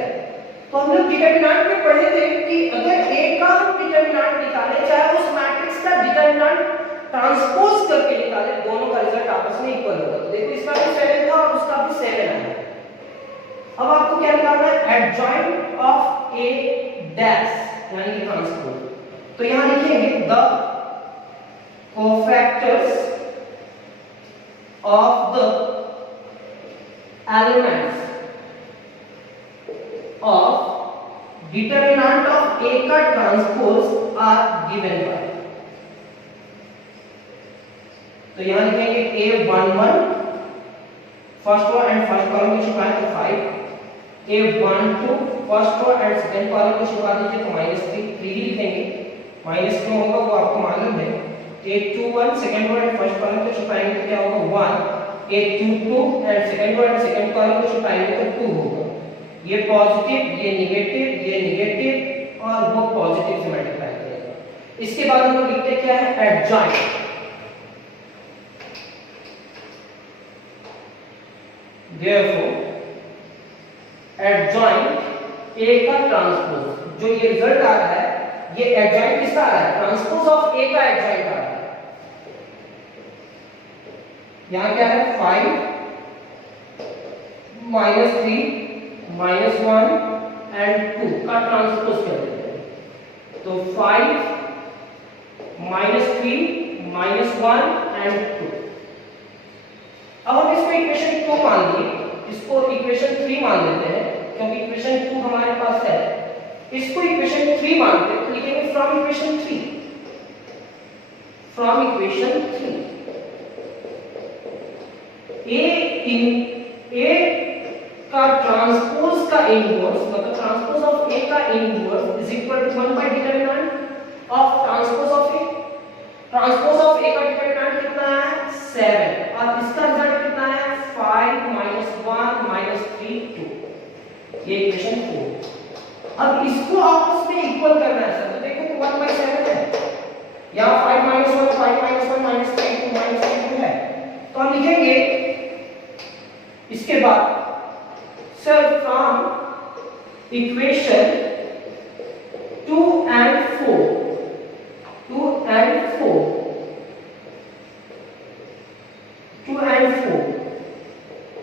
तो हम लोग डिटरमिनेंट में पढ़े थे कि अगर ए का हम डिटरमिनेंट निकाले, चाहे उस मैट्रिक्स का डिटरमिनेंट ट्रांसपोज करके निकाले, दोनों का रिजल्ट आपस में इक्वल होगा। तो देखो इसका भी 7 था और उसका भी 7 है। अब आपको क्या निकालना है? एडजॉइंट ऑफ ए डैश यानी कि ट्रांसपोज। तो यहां लिखेंगे the cofactors of the elements of determinant of A का ट्रांसपोज आर गिवन बाय। तो यहां लिखेंगे A11 first row and first column की छुपाएं तो 5, A12 first row and second column की छुपा दीजिए तो -3 ही लिखेंगे, माइनस क्यों होगा वो आपको मालूम है। A21 second row and first column को छुपाएंगे तो क्या होगा 1, A22 and second row and second column को छुपाएंगे तो 2 होगा। ये पॉजिटिव, ये नेगेटिव और वो पॉजिटिव से मल्टीप्लाई करेगा। इसके बाद हम लोग लिखते क्या है? एडजॉइंट। Therefore, adjoint A का ट्रांसपोज, जो ये रिजल्ट आ रहा है ये एडजॉइंट किसका आ रहा है? ट्रांसपोज ऑफ A का एडजॉइंट आ रहा है। यहां क्या है? 5 -3 -1 एंड 2 का ट्रांसपोज कर देते हैं। तो 5 -3 -1 एंड 2। अब हम इसको इक्वेशन 2 मान लिए, इसको इक्वेशन 3 मान लेते हैं क्योंकि इक्वेशन 2 हमारे पास है। इसको इक्वेशन 3 मानते हैं तो लिखेंगे फ्रॉम इक्वेशन 3 ए का ट्रांसपोज का इनवर्स मतलब ट्रांसपोज ऑफ ए का inverse is equal to 1 by determinant of transpose of A. Transpose of A का डिटरमिनेंट कितना है? 7 और इसका रिजल्ट कितना है? 5 -1 -3 2। ये इक्वेशन 4। अब इसको आपस में इक्वल करना है सर, तो देखो तो 1/7 है, यहां 5 -1 5 -1 -3 2 -3 2 है। तो हम लिखेंगे इसके बाद sir from equation 2 and 4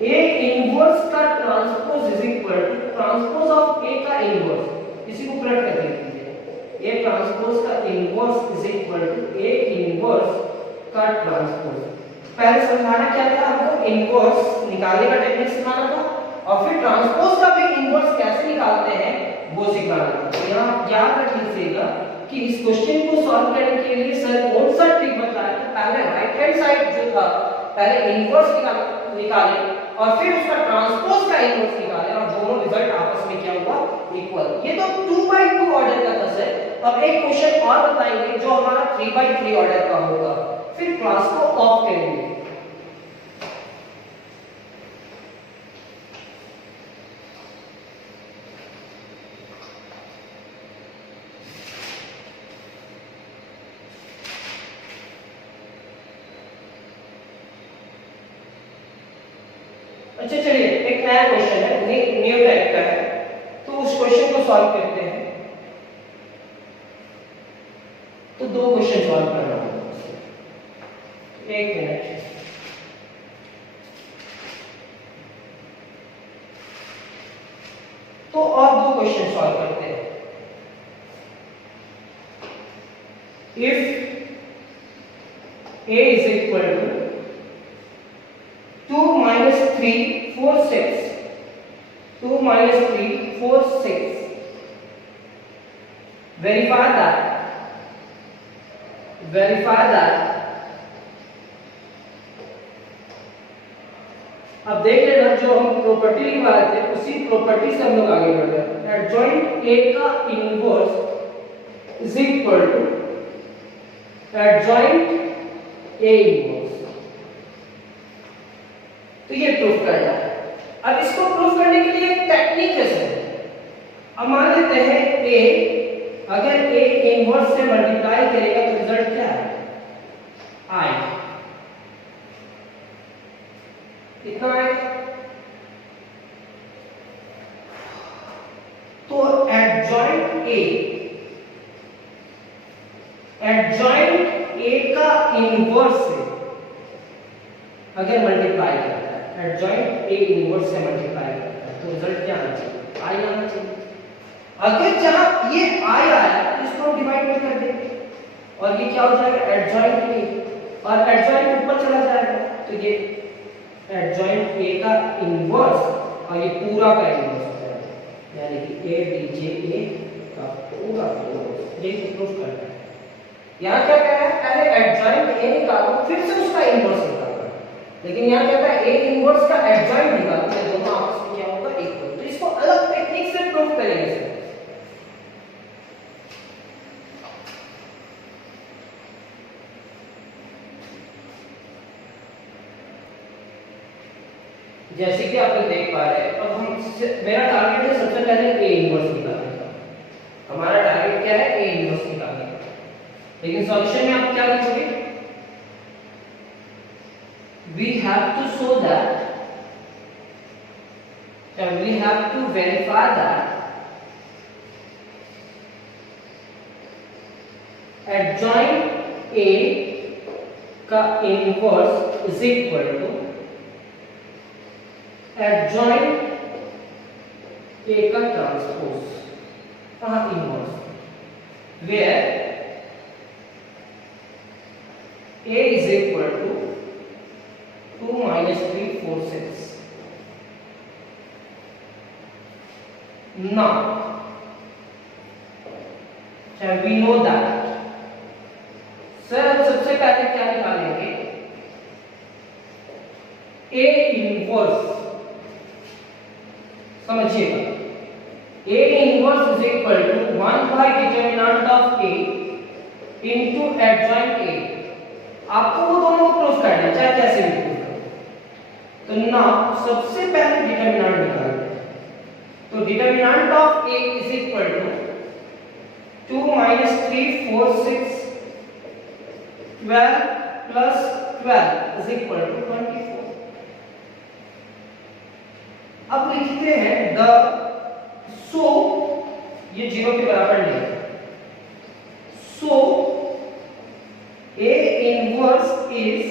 A inverse का transpose is equal to transpose of A का इनवर्स, इसी को प्लॉट करके लिखिए। A ट्रांसपोज का inverse is equal to A inverse का ट्रांसपोज। पहले समझाना क्या था हमको? इनवर्स निकालने का टेक्निक सिखाना था और फिर ट्रांसपोज का भी इनवर्स कैसे निकालते हैं वो सिखाना था। तो यहां याद रख लीजिएगा कि इस क्वेश्चन को सॉल्व करने के लिए सर कौन सा ट्रिक बताया कि पहले राइट हैंड साइड जो था पहले इनवर्स निकाले और फिर उसका ट्रांसपोज का इनवर्स निकाले और दोनों रिजल्ट आपस में क्या हुआ? इक्वल। ये तो 2/2 ऑर्डर का था सर। अब एक क्वेश्चन और बताएंगे जो हमारा 3/3 ऑर्डर का होगा, फिर क्लास को ऑफ करेंगे। अच्छा चलिए एक नया क्वेश्चन है, न्यू टाइप का है, तो उस क्वेश्चन को सॉल्व करते हैं। तो दो क्वेश्चन सॉल्व करना होगा, एक मिनट। तो और दो क्वेश्चन सॉल्व करते हैं। If a is equal to 2 minus 3 4 6, 2 minus 3 4 6, verify that अब देख लेना, जो हम प्रॉपर्टी लिखवा रहे थे उसी प्रॉपर्टी से हम लोग आगे बढ़ रहे हैं। एडजॉइंट a का inverse is equal to adjoint a inverse. तो ये प्रूफ करना है। अब इसको प्रूफ करने के लिए एक टेक्निक है सर। अब मान लेते हैं a, अगर a इनवर्स से मल्टीप्लाई करेगा तो रिजल्ट क्या है, i, इतना आएगा। तो एडजॉइंट a का इनवर्स से अगर मल्टीप्लाई करता है, एडजॉइंट a इनवर्स से मल्टीप्लाई करता है, तो रिजल्ट क्या आना चाहिए, i आना चाहिए। अगर जहां ये i आया तो इसको हम डिवाइड में कर देंगे और ये क्या हो जाएगा, एडजॉइंट a, और एडजॉइंट ऊपर चला जाएगा तो ये एडजॉइंट a का इनवर्स और ये पूरा का इनवर्स हो जाएगा, यानी कि a dj a का पूरा इनवर्स। ये प्रूफ करना है। यहाँ क्या कह रहा है, पहले एडजॉइंट a निकालो फिर से उसका इनवर्स निकालो, लेकिन यहाँ क्या है, a इनवर्स का एडजॉइंट निकालो, तो दोनों आपस में क्या होगा, इक्वल। तो इसको अलग टेक्निक से प्रूफ करेंगे सर। जैसे कि आप लोग देख पा रहे हैं, अब हम मेरा टारगेट है सबसे पहले a इनवर्स निकालने का। हमारा टारगेट क्या है, a इनवर्स निकालने का। लेकिन सॉल्यूशन में आप क्या लिखोगे, we have to show that, and we have to verify that adjoint a का inverse is equal to adjoint a का ट्रांसपोज, कहां inverse, where a is equal to 2 minus 3 4 6. Now shall we know that, sir अब सबसे पहले क्या निकालेंगे, a inverse, समझिएगा, a inverse is equal to 1 by determinant of a into adjoint a। आपको वो दोनों को प्रूफ करना है, चाहे कैसे भी प्रूफ करो। तो ना सबसे पहले डिटरमिनेंट निकालते हैं। तो determinant of a is equal to 2 minus 3 4 6 12 plus 12 is equal to 24। अब लिखते हैं द, सो ये 0 के बराबर नहीं है, सो a inverse is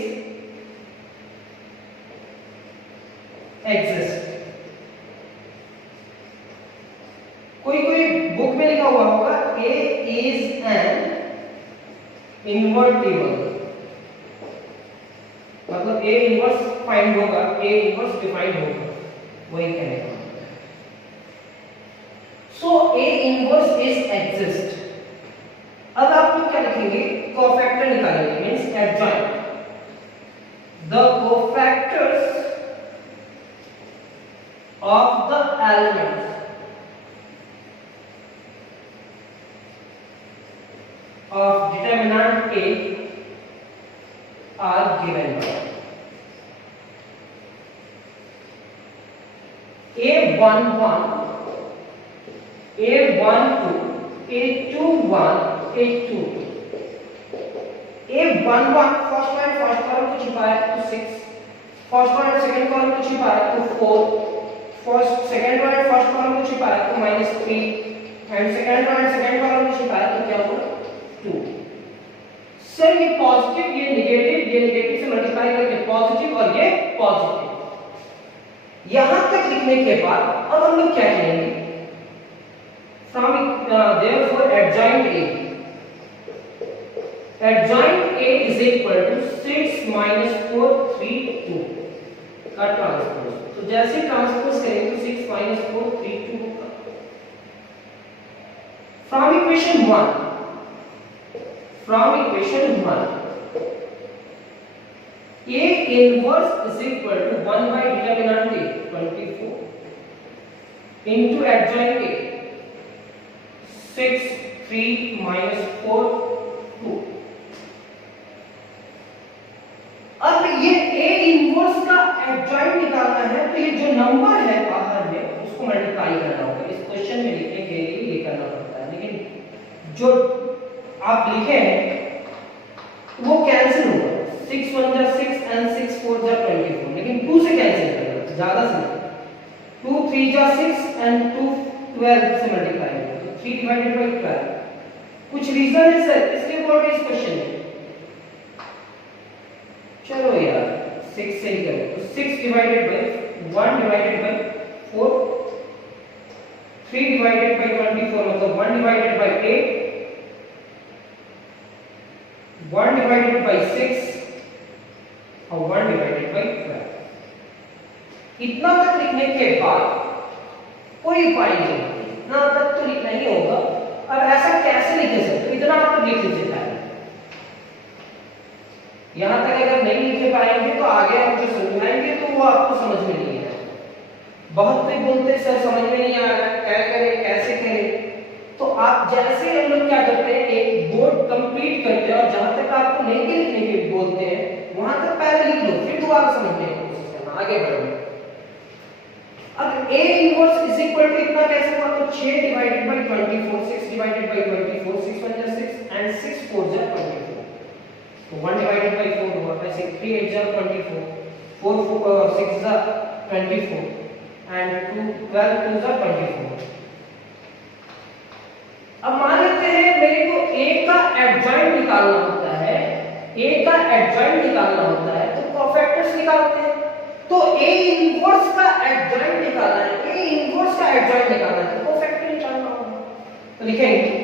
exist। कोई बुक में लिखा हुआ होगा a is an invertible, मतलब a इनवर्स फाइंड होगा, a इनवर्स डिफाइंड होगा, वही कहने का। सो a इनवर्स इज एग्जिस्ट। अब आप लोग क्या लिखेंगे, कोफैक्टर निकालेंगे, means adjoint the cofactors of the elements of determinant A are given by A11, A12, A21, A22। A11 first column को छिपाया तो 6, first row and second column को छिपाया तो 4, first second row and first column को छिपाया तो -3 and second row and second column को छिपाया तो क्या होगा 2। सर ये पॉजिटिव ये नेगेटिव से मल्टीप्लाई करके पॉजिटिव और ये पॉजिटिव। यहां तक लिखने के बाद अब हम लोग क्या करेंगे, from therefore adjoint A is equal to 6 minus 4 3 2 का ट्रांसपोज। तो जैसे ट्रांसपोज करेंगे तो 6 minus 4 3 2 होगा। From equation 1 A inverse is equal to 1 by determinant A 24 into adjoint A 6 3 minus 4 2। अब ये A इनवर्स का एडजॉइंट निकालना है तो ये जो नंबर है बाहर में उसको मल्टीप्लाई करना होगा। इस क्वेश्चन में लिखने के लिए ये करना पड़ता है, लेकिन जो आप लिखे हैं वो कैंसिल होगा। 6 1 जा 6 एंड 6 4 जा 24, लेकिन 2 से कैंसिल करना ज्यादा से। 2 3 जा 6 एंड 2 12 से मल्टीप्लाई होगा, 3 डिवाइडेड बाय 12। कुछ रीजन है सर इसके अकॉर्डिंग इस क्वेश्चन में। चलो यार 6 से ही करें तो 6 divided by 1 divided by 4, 3 divided by 24 मतलब 1 डिवाइडेड बाय 8, 1 डिवाइडेड बाय 6 और 1 डिवाइडेड बाय 12। इतना तक लिखने के बाद कोई उपाय नहीं, इतना तक तो लिखना ही होगा। अब ऐसा कैसे लिखे सकते, इतना आप लिख लीजिए पहले। यहां तक अगर नहीं लिखे पाएंगे तो आगे हम जो समझाएंगे तो वो आपको समझ में नहीं आएगा। बहुत कोई बोलते सर समझ में नहीं आ रहा, क्या करें कैसे करें। तो आप जैसे हम लोग क्या करते हैं एक बोर्ड कंप्लीट करते हैं और जहां तक आपको नहीं लिखने के बोलते हैं वहां तक पहले लिख लो, फिर दोबारा समझने की कोशिश करना, आगे बढ़ो। अब A inverse is equal to इतना कैसे हुआ तो 6 डिवाइडेड बाय 24, 6 डिवाइडेड बाय 24, 6 1 जा 6 एंड 6 4 जा 24। तो 1 डिवाइडेड बाय 4 हुआ, वैसे 3 8 जा 24, 4 6 जा 24 एंड 2 12 2 जा 24। अब मान लेते हैं मेरे को A का एडजॉइंट निकालना होता है, A का एडजॉइंट निकालना होता है तो कोफैक्टर्स निकालते हैं। तो A इनवर्स का एडजॉइंट निकालना है, A इनवर्स का एडजॉइंट निकालना है तो कोफैक्टर निकालना होगा। तो लिखेंगे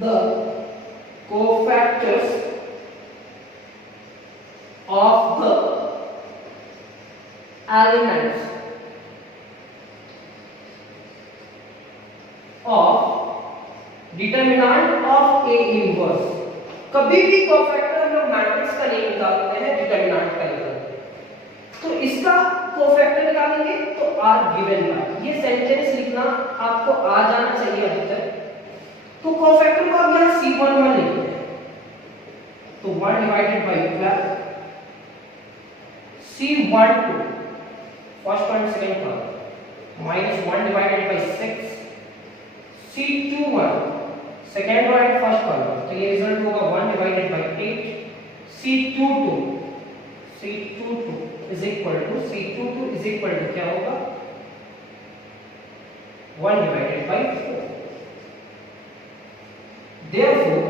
the cofactors of the elements of determinant of A inverse। कभी भी कोफैक्टर हम लोग मैट्रिक्स का नहीं निकालते हैं, डिटरमिनेंट का निकालते हैं। तो इसका कोफैक्टर निकालेंगे तो R गिवन बाय, ये सेंटेंस लिखना आपको आ जाना चाहिए अभी तक। तो कोफैक्टर को अब यहां C11 लिखते हैं तो 1 divided by 12, C12 first and second column minus 1 divided by 6, C21 second row and first column तो ये रिजल्ट होगा 1 divided by 8, C22 is equal to क्या होगा 1 divided by 4। Therefore,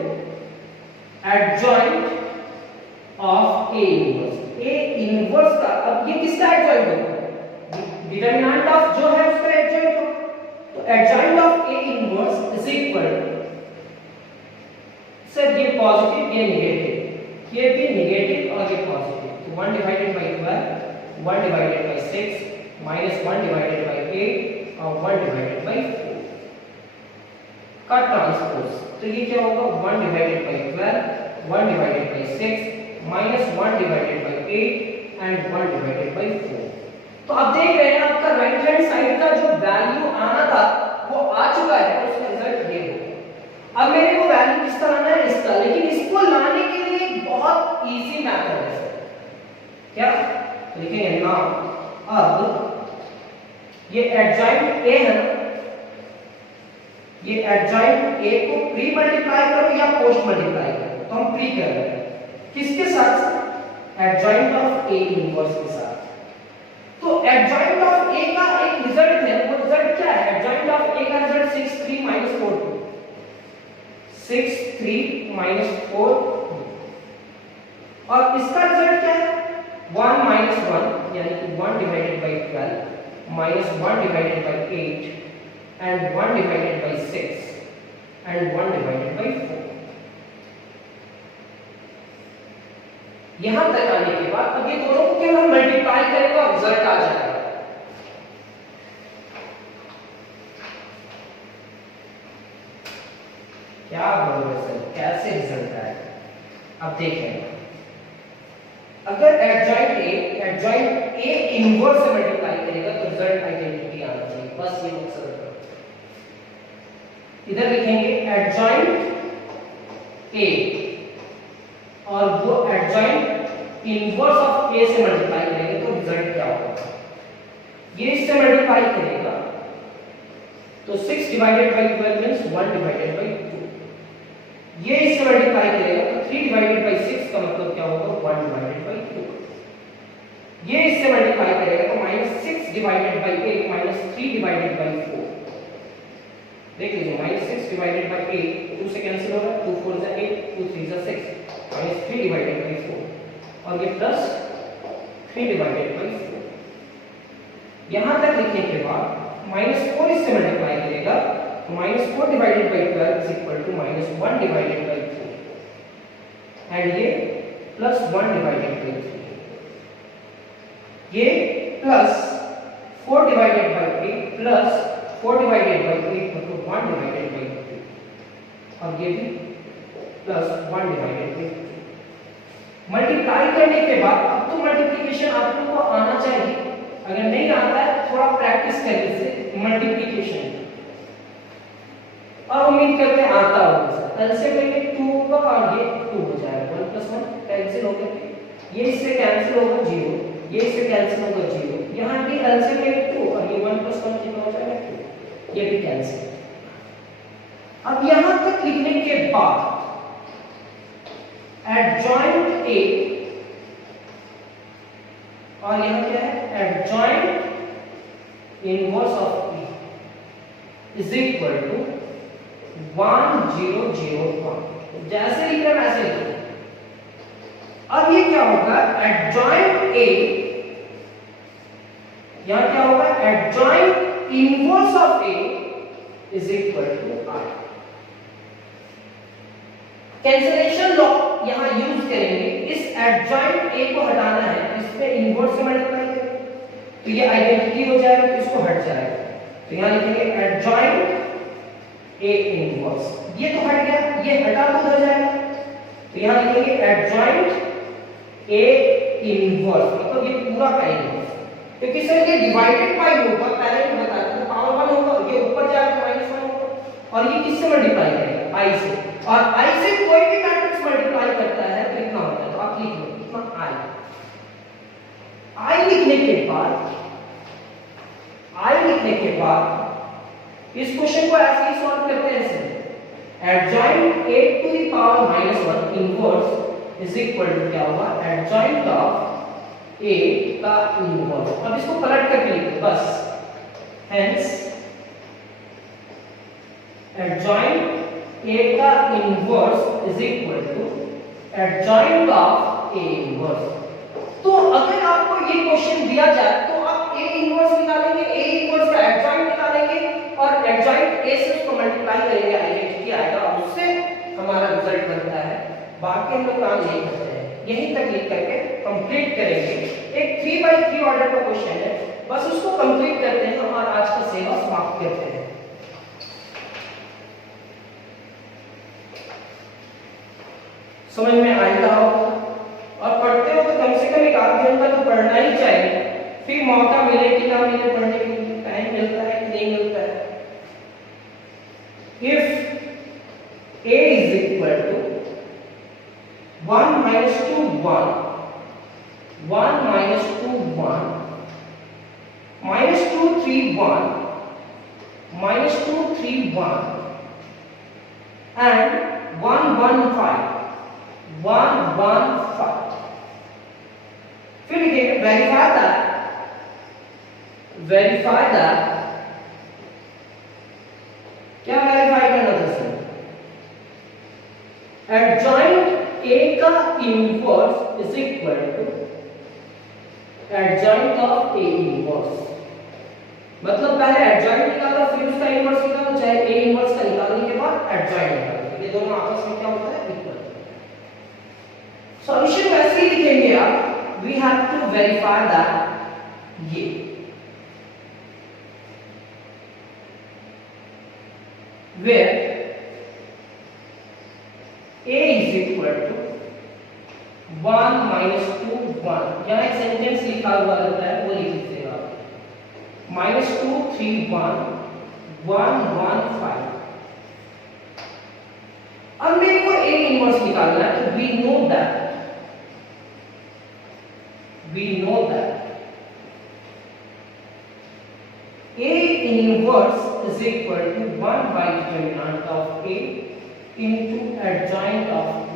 adjoint of A inverse का अब ये किसका एडजॉइंट होगा, डिटरमिनेंट ऑफ जो है उसका एडजॉइंट होगा। तो adjoint of A inverse is equal sir ये पॉजिटिव ये नेगेटिव, ये भी नेगेटिव और ये पॉजिटिव तो 1 divided by 12, 1 divided by 6 minus 1 divided by 8 और 1 डिवाइडेड बाय 4 का ट्रांसपोज। तो ये क्या होगा 1 divided by 12, 1 divided by 6 minus 1 divided by 8 and 1 divided by 4। तो अब देख रहे हैं आपका राइट हैंड साइड का जो वैल्यू आना था वो आ चुका है, उसका रिजल्ट ये होगा। अब मेरे को वैल्यू किसका लाना है इसका, लेकिन इसको लाने के लिए बहुत इजी मेथड है क्या, लिखेंगे ना। अब ये एडजॉइंट A है ना, ये एडजॉइंट A को प्री मल्टीप्लाई करो या पोस्ट मल्टीप्लाई करो, तो हम प्री कर रहे हैं किसके साथ? एडजॉइंट ऑफ ए इनवर्स के साथ। तो एडजॉइंट ऑफ ए का एक रिजल्ट है, वो रिजल्ट क्या है? एडजॉइंट ऑफ ए का रिजल्ट 6 3 -4 2, 6 3 -4 2, और इसका रिजल्ट क्या है? 1 - 1 यानी कि 1 divided by 12 minus 1 divided by 8 and 1 divided by 6 and 1 divided by 4। यहां तक आने के बाद अब ये दोनों को केवल हम मल्टीप्लाई करेंगे और रिजल्ट आ जाएगा। क्या बोलोगे सर, कैसे रिजल्ट आएगा? अब देखें, अगर एडजॉइंट ए इनवर्स से मल्टीप्लाई करेगा तो रिजल्ट आइडेंटिटी आना चाहिए, बस ये मकसद है। इधर लिखेंगे एडजॉइंट ए और वो एडजॉइंट इनवर्स ऑफ ए से मल्टीप्लाई करेंगे तो रिजल्ट क्या होगा? ये इससे मल्टीप्लाई करेगा तो 6 divided by 12 means 1 divided bye 2, ये इससे मल्टीप्लाई करेगा तो 3 डिवाइडेड बाय 6 का मतलब क्या होगा? 1 डिवाइडेड बाय 2, ये इससे मल्टीप्लाई करेगा तो -6 डिवाइडेड बाय 8 -3 डिवाइडेड बाय 4। देख लीजिए, -6 डिवाइडेड बाय 8 2 से कैंसिल होगा, 2 4 जा 8 2 3 जा 6 -3 डिवाइडेड बाय 4 और ये प्लस 3 डिवाइडेड बाय 4। यहां तक लिखने के बाद -4 इससे मल्टीप्लाई करेगा तो -4 divided by 12 is equal to -1 divided by 4 and ये प्लस 1 डिवाइडेड बाय 3, ये plus 4 divided by 8 plus 4 divided by 8 मतलब 1 डिवाइडेड बाय 2 और ये भी प्लस 1 डिवाइडेड बाय 2। मल्टीप्लाई करने के बाद अब तो मल्टीप्लिकेशन आप लोगों को आना चाहिए, अगर नहीं आता है थोड़ा प्रैक्टिस करने से मल्टीप्लिकेशन, और उम्मीद करते हैं आता होगा सर। एलसीएम लेंगे 2 होगा और ये 2 हो जाएगा, 1 + 1 कैंसिल हो गया, ये इससे कैंसिल होगा 0, ये इससे कैंसिल होगा 0, यहाँ भी एलसीएम लेंगे 2 और ये 1 + 1 कितना हो जाएगा 2, ये भी कैंसिल। अब यहां तक लिखने के बाद एडजॉइंट ए और यहां क्या है? Adjoint inverse of A is equal to 1 0 0 1, जैसे लिख रहे हैं वैसे लिखो। अब ये क्या होगा? एडजॉइंट ए, यहां क्या होगा? Adjoint inverse of A is equal to I. Cancellation law यहां यूज करेंगे, इस एडजॉइंट ए को हटाना है, इस पे इनवर्स से मल्टीप्लाई करेंगे तो ये आइडेंटिटी हो जाएगा, तो इसको हट जाएगा, तो यहां लिखेंगे एडजॉइंट ए इनवर्स, ये तो हट गया, ये हटा तो उधर जाएगा, तो यहां लिखेंगे एडजॉइंट ए इनवर्स मतलब ये पूरा का इनवर्स, क्योंकि सर ये डिवाइडेड बाय होगा, पहले ही बताया था, पावर 1 होगा, ये ऊपर जाएगा -1 होगा, और ये किससे मल्टीप्लाई करेगा? आई से, और आई से कोई भी मैट्रिक्स मल्टीप्लाई करता है तो इतना होता है, तो आप लिख लो इतना आई लिखने के बाद इस क्वेश्चन को ऐसे ही सॉल्व करते हैं sir. Adjoint a to the power -1 inverse is equal to क्या होगा? एडजॉइंट ऑफ a का इनवर्स। अब इसको पलट करके लिखो बस, हेंस एडजॉइंट a का inverse is equal to adjoint of a inverse. तो अगर आपको ये क्वेश्चन दिया जाए तो आप a इनवर्स निकालेंगे, a इनवर्स का एडजॉइंट निकालेंगे और एडजॉइंट a से उसको मल्टीप्लाई करेंगे, आइडेंटिटी आएगा और उससे हमारा रिजल्ट बनता है। बाकी हम लोग काम नहीं करते हैं, यहीं तक लिख करके कंप्लीट करेंगे। एक 3x3 ऑर्डर का क्वेश्चन है, बस उसको कंप्लीट करते हैं और आज का सेवा समाप्त करते हैं। समझ में आएगा और पढ़ते हो तो कम से कम एक आध घंटा तो पढ़ना ही चाहिए, फिर मौका मिले कि ना मिले पढ़ने के लिए, टाइम मिलता है कि नहीं मिलता है। If a is equal to 1 minus 2 1, 1 minus 2 1, minus 2 3 1, minus 2 3 1 and 1 1 5, 115. फिर लिखेंगे verify that क्या वेरीफाई करना था सर? एडजॉइंट ए का inverse is equal to adjoint of A inverse. मतलब पहले एडजॉइंट निकालो फिर उसका इनवर्स निकालो, चाहे ए इनवर्स का निकालने के बाद एडजॉइंट निकालो, ये दोनों आपस में क्या होता है? इक्वल। सॉल्यूशन वैसे ही लिखेंगे आप, we have to verify that ये where a is equal to 1 minus 2 1। यहाँ एक सेंटेंस लिखा हुआ रहता है, वो लिख दीजिएगा -2 3 1 1 1 5। अब मेरे को a इनवर्स निकालना है, तो we know that a inverse is equal to 1 by determinant of a into adjoint of b.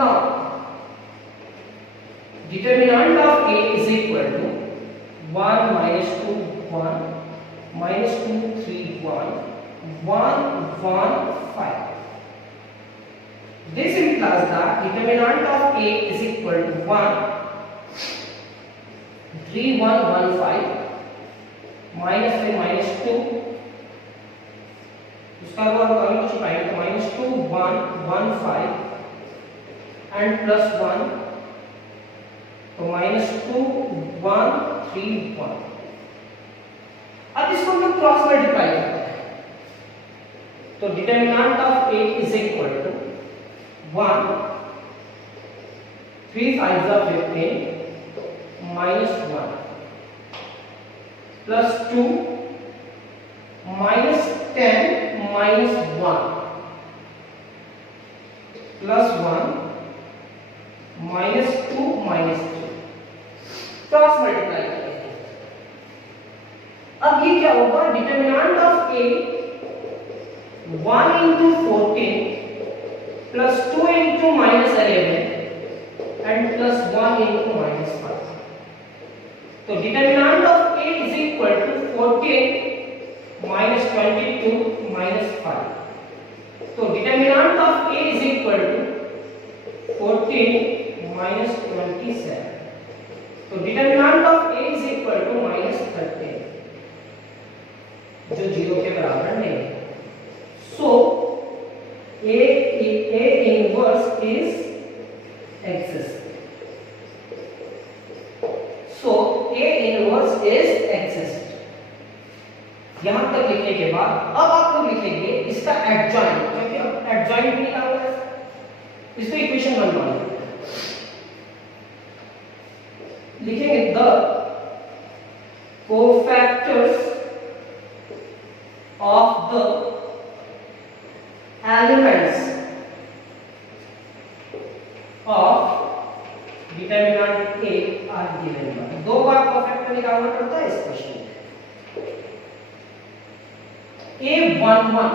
Now determinant of a is equal to 1 minus 2 1 minus 2 3 1 1 1 5. This implies that determinant of a is equal to 1 3 1 1 5 minus से -2, इसका वर्ग करें तो पाएंगे तो -2 1 1 5 and +1 तो -2 1 3 1। अब इसको हम क्रॉस मल्टीप्लाई करते हैं, तो determinant of a is equal to 1 3 5 15 -1 plus 2 minus 10 minus 1 plus 1 minus 2 minus 3। Cross multiply करते हैं। अब ये क्या होगा? Determinant of a 1 into 14 plus 2 into -11 and plus 1 into -5। तो determinant of a is equal to 14 minus 22 minus 5। तो determinant of a is equal to 14 minus 27। तो determinant of a is equal to -13, जो 0 के बराबर नहीं है। सो a inverse is exists। So A inverse is exist। यहां तक लिखने के बाद अब आप लोग लिखेंगे इसका एडजॉइंट, क्योंकि अब एडजॉइंट भी निकालना है, इसको इक्वेशन बनवाना है। लिखेंगे the cofactors of the elements of determinant a are given by. दो बार कोफैक्टर निकालना पड़ता है इस क्वेश्चन में। A11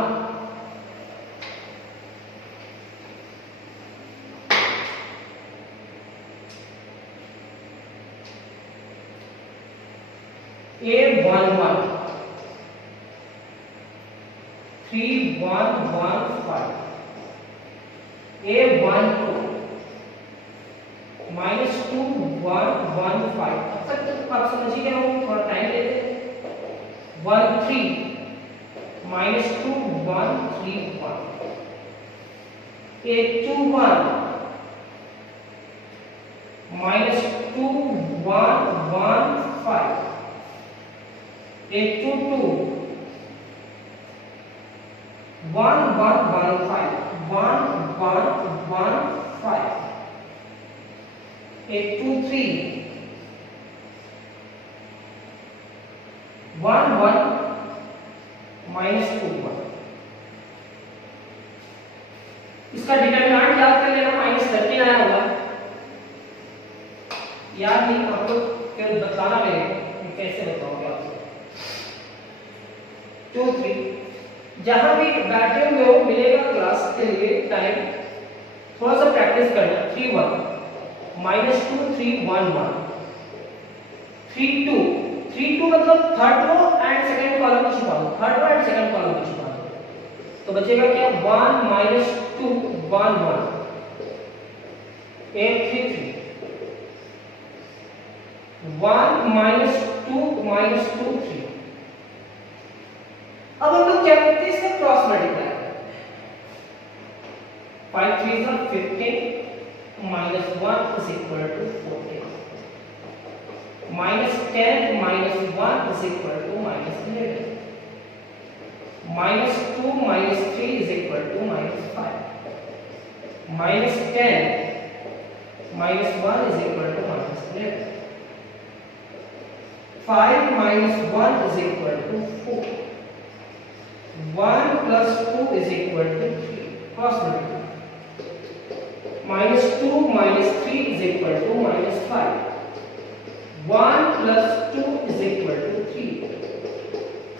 A11 3115 A12 -2 1 1 5। अब तक आप समझ ही गए होंगे, थोड़ा टाइम लेते हैं। 1 3 -2 1 3 1 A21 -2 1 1 5 A22 1 1 1 5 1 1 1 5 A23 1 1 -2 1। इसका डिटरमिनेंट याद कर लेना, -13 आया होगा। याद नहीं आपको फिर बताना पड़ेगा, कैसे बताओगे आप। 2 3 जहां भी बैठे हुए हो मिलेगा क्लास के लिए टाइम, थोड़ा सा प्रैक्टिस करना। 3 1 -2 3 1 1 3 2 3 2 मतलब third row and second column को छुपा दो, third row and second column को छुपा दो, तो बचेगा क्या 1 -2 1 1 8 3 3 1 -2 -2 3। अब हम लोग क्या करते हैं, इसका क्रॉस मल्टीप्लाई करते हैं। 5 3 is 15 -1 is equal to 14, -10 -1 is equal to -11, -2 -3 is equal to -5, -10 -1 is equal to -11, 5 -1 is equal to 4, 1 plus 2 is equal to 3, cross multiply, -2 -3 is equal to -5, 1 plus 2 is equal to 3,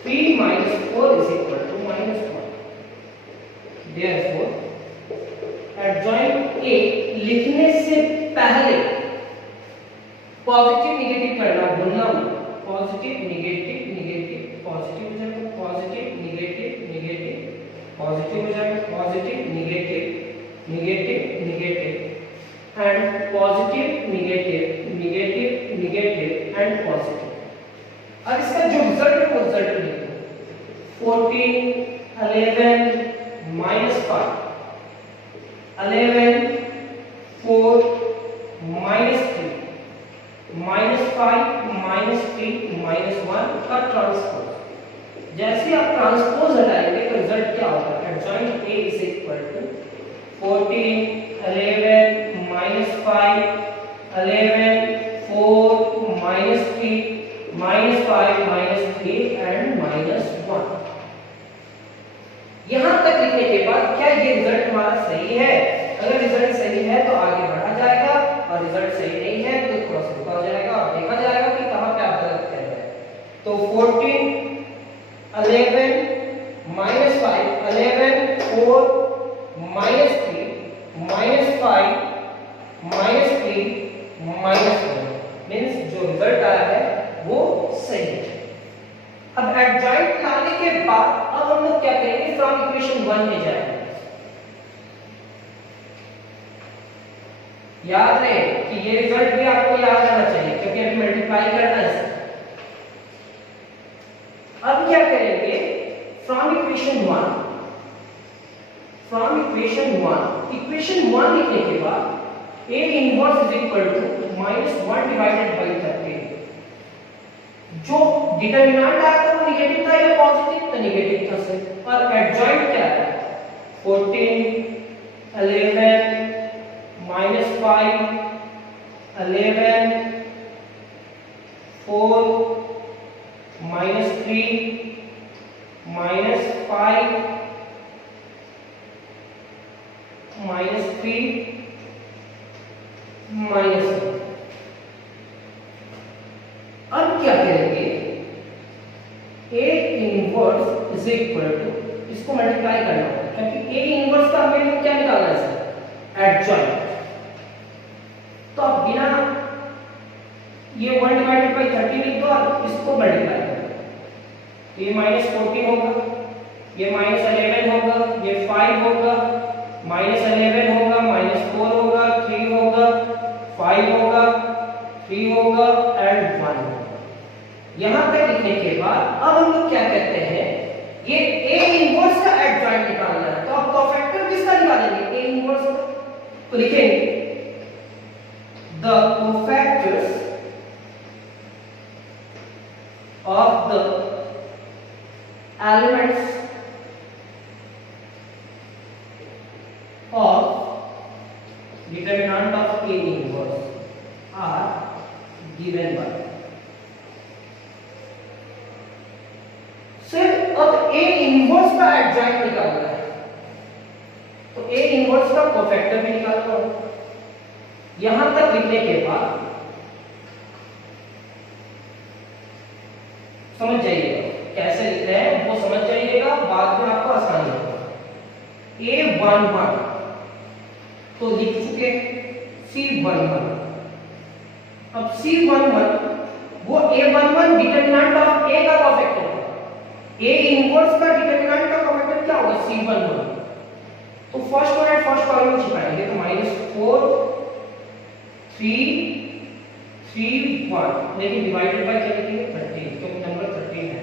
3 minus 4 is equal to -1, therefore adjoint A लिखने से पहले positive negative करना भूलना मत, positive negative negative positive हो जाएगा, positive negative negative positive हो जाएगा, positive negative negative negative and positive negative negative negative and positive. अब इसका जो रिजल्ट है वो रिजल्ट लिखो, 14 11 -5 11 4 -3 -5 -3 -1 का ट्रांसपोज। जैसे आप ट्रांसपोज हटाएंगे तो रिजल्ट क्या होगा, adjoint A is equal to 14 11 -5 11 4 -3 -5 -3 and -1। यहां तक लिखने के बाद क्या ये रिजल्ट हमारा सही है? अगर रिजल्ट सही है तो आगे बढ़ा जाएगा, और रिजल्ट सही नहीं है तो थोड़ा सा रुका जाएगा और देखा जाएगा कि कहां पे आप गलत कर रहे हैं। तो 14 11 -5 11 4 -3 -5 -3 -1 मींस जो रिजल्ट आया है वो सही है। अब एडजॉइंट लाने के बाद अब हम लोग क्या करेंगे, फ्रॉम इक्वेशन 1 में जाएंगे। याद रहे कि ये रिजल्ट भी आपको याद रहना चाहिए क्योंकि अभी मल्टीप्लाई करना है। अब क्या करेंगे, फ्रॉम इक्वेशन 1 इक्वेशन 1 लिखने के बाद A inverse is equal to -1 divided by 30। जो डिटरमिनेंट आया था वो नेगेटिव था या पॉजिटिव, तो नेगेटिव था सर। और एडजॉइंट क्या है, 14 11 -5 11 4 -3 -5 -3 -1। अब क्या करेंगे, A inverse is equal to, इसको मल्टीप्लाई करना होगा क्योंकि A इनवर्स का हमें क्या निकालना है सर, एडजॉइंट। तो अब बिना ये 1 डिवाइडेड बाय 30 लिख दो और इसको मल्टीप्लाई कर दो। ये -14 होगा, ये -11 होगा, ये 5 होगा, -11 होगा, -4 होगा, 3 होगा, 5 होगा, 3 होगा एंड 1 होगा। यहां तक लिखने के बाद अब हम लोग क्या कहते हैं, ये A इनवर्स का एडजॉइंट निकालना है। तो अब कोफैक्टर किसका निकालेंगे, A इनवर्स का। तो लिखेंगे the cofactors of the elements of determinant of A inverse are given by। सिर्फ अब A इनवर्स का एडजॉइंट निकालना है, तो A इनवर्स का कोफैक्टर भी निकालना होगा। यहां तक लिखने के बाद समझ जाइएगा कैसे लिख रहे हैं वो समझ जाइएगा, बाद में आपको C11 तो लिख चुके C11। अब C11 वो A11 डिटरमिनेंट ऑफ A का कोफैक्टर है, A इनवर्स का डिटरमिनेंट का कोफैक्टर क्या होगा C11। तो first one and first column में छिपाएंगे तो -4 3 3 1, लेकिन डिवाइडेड बाय क्या लिखेंगे 13 क्योंकि नंबर 13 है।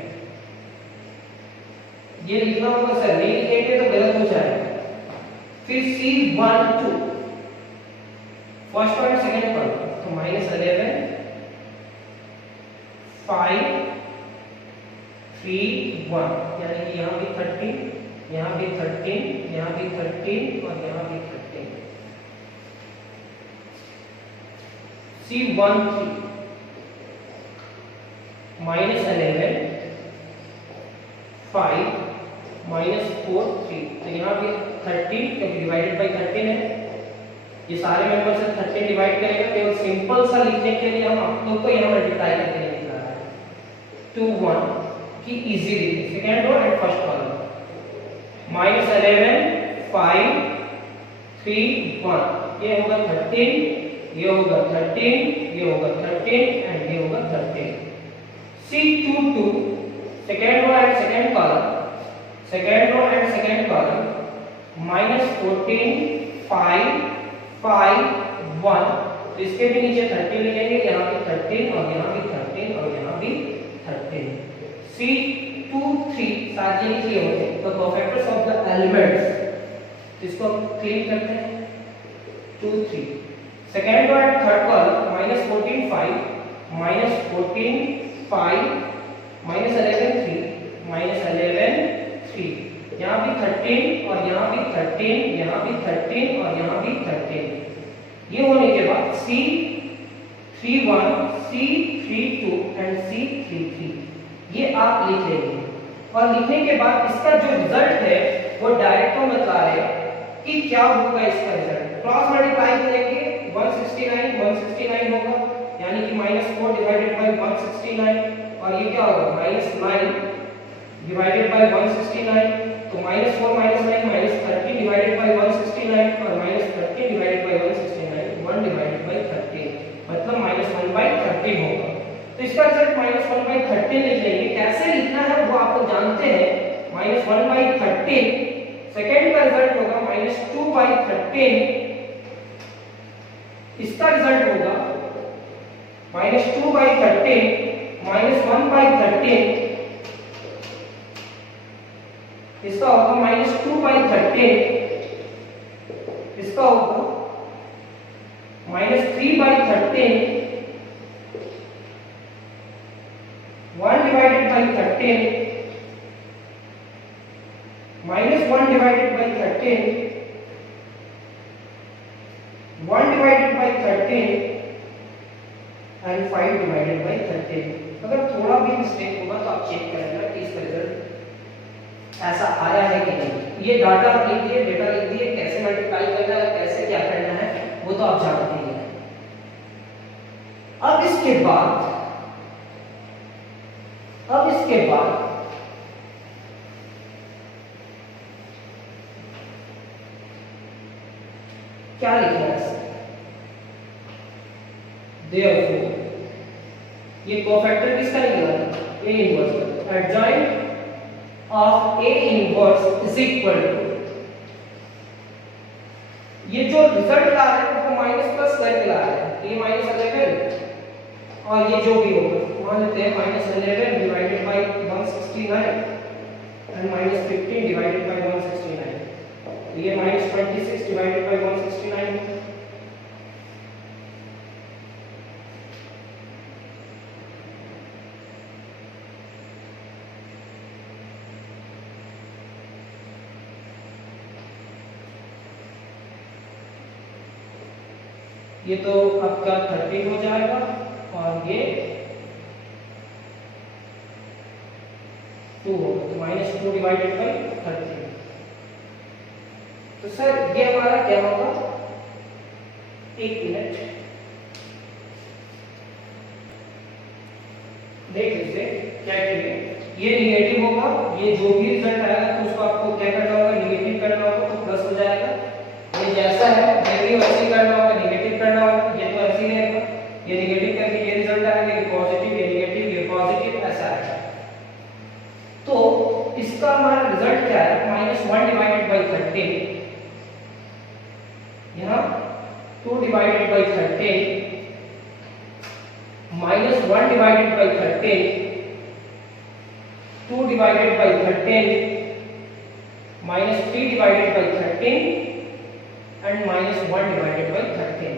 ये लिखना होगा सर, नहीं लिखेंगे तो गलत हो जाएगा। फिर C12 फर्स्ट और सेकंड कॉलम तो -11 5 3 1, यानी कि यहाँ भी 13, यहाँ भी 13, यहाँ भी 13 और यहाँ भी 13। C13 -11 5 -4 3, तो यहाँ भी 13 क्योंकि डिवाइडेड बाय 13 है। ये सारे मेंबर से 13 डिवाइड करेंगे, केवल सिंपल सा लिखने के लिए हम आप लोग को यहाँ मल्टीप्लाई करके नहीं लिखा है। 2 1 की easily second row and first column -11 5 3 1, ये होगा 13, ये होगा 13, ये होगा 13 एंड ये होगा 13। C22 second row and second column, second row and second column -14 5 5 1, तो इसके भी नीचे 13 लिखेंगे, यहाँ भी 13 और यहाँ भी 13 और यहाँ भी 13। C23 साथ ये लिखे होते हैं the cofactors of the elements, इसको हम क्लीन करते हैं 2 3। Second row and third column -14 5 -14 5 -11 3 -11 3, यहाँ भी 13 और यहाँ भी 13, यहाँ भी 13 और यहाँ भी 13। ये होने के बाद C31 C32 एंड C33 ये आप लिख लेंगे, और लिखने के बाद इसका जो रिजल्ट है वो डायरेक्ट हम बता रहे हैं कि क्या होगा इसका रिजल्ट। क्रॉस मल्टीप्लाई करेंगे 169 होगा, यानी कि -4 डिवाइडेड बाय 169, और ये क्या होगा -9 डिवाइडेड बाय 169, तो -4 -9 -13 डिवाइडेड बाय 169 और -13 डिवाइडेड बाय 169 1 डिवाइडेड बाय 13, मतलब -1/13 होगा। तो इसका रिजल्ट -1/13 लिख लेंगे। कैसे लिखना है वो आप लोग जानते हैं। -1/13 सेकंड का रिजल्ट होगा -2/13, इसका रिजल्ट होगा -2/13 -1/13, इसका होगा -2/13, इसका होगा -3/13, 1 divided bye 13 -1 divided bye 13 1 divided bye 13 and 5 divided by 13। अगर थोड़ा भी मिस्टेक होगा तो आप चेक करेंगे कि इसका रिजल्ट ऐसा आया है कि नहीं। ये डाटा लिख दिए, डेटा लिख दिए, कैसे मल्टीप्लाई करना है, कैसे क्या करना है वो तो आप जानते ही हैं। अब इसके बाद क्या लिखना है? Therefore, ये कोफैक्टर किसका निकला? A inverse. Adjoint of A inverse is equal to, ये जो रिजल्ट ला रहे हैं वो माइनस प्लस करके ला रहे हैं, ये -11 और ये जो भी होगा मान लेते हैं -11 divided by 169 and -15 divided by 169, तो ये -26 डिवाइडेड बाय 169 है। ये तो आपका 30 हो जाएगा और ये 2 होगा, तो -2 डिवाइडेड बाय 30। तो सर ये हमारा क्या होगा? एक मिनट देख लीजिए क्या करेंगे। ये निगेटिव होगा, ये जो भी रिजल्ट आएगा तो उसको आपको क्या करना होगा? निगेटिव करना होगा, तो प्लस हो जाएगा। भी वैसे ही करना होगा, नेगेटिव करना होगा, ये तो ऐसे ही रहेगा, ये नेगेटिव करके ये रिजल्ट आएगा, ये पॉजिटिव, ये नेगेटिव, ये पॉजिटिव, ऐसा आएगा। तो इसका हमारा रिजल्ट क्या है, -1 डिवाइडेड बाई 13, यहाँ 2 divided by 13, -1 divided by 13, 2 divided by 13, -3 divided by 13 and -1 divided by 13।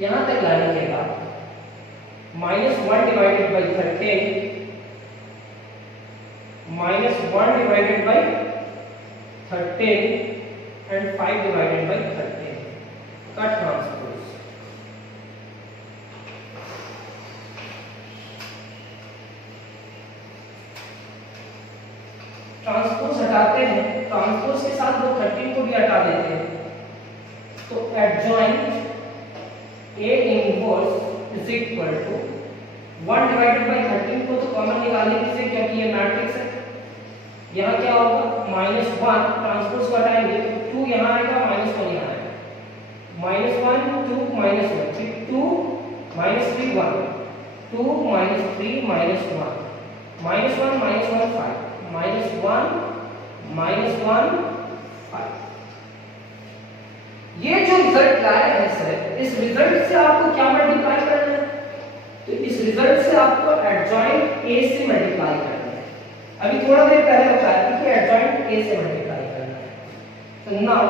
यहां तक लाने के बाद -1 divided by 13, -1 divided by 13 and 5 divided by 13 का ट्रांसपोज। ट्रांसपोज हटाते हैं, ट्रांसपोज के साथ वो 13 को भी हटा देते हैं, तो adjoint A inverse is equal to 1 divided by 13 को तो कॉमन निकालेंगे किसे, क्योंकि ये मैट्रिक्स है। यहाँ क्या होगा, -1 ट्रांसपोज को हटाएंगे तो 2 यहाँ आएगा, -1 यहाँ आएगा, -1 2 -1, फिर 2 -3 1, 2 -3 -1, -1 -1 5, -1 5। ये जो रिजल्ट लाया है सर, इस रिजल्ट से आपको क्या मल्टीप्लाई करना है, तो इस रिजल्ट से आपको एडजॉइंट A से मल्टीप्लाई करना है। अभी थोड़ा देर पहले बताया कि एडजॉइंट A से मल्टीप्लाई करना है, तो नाउ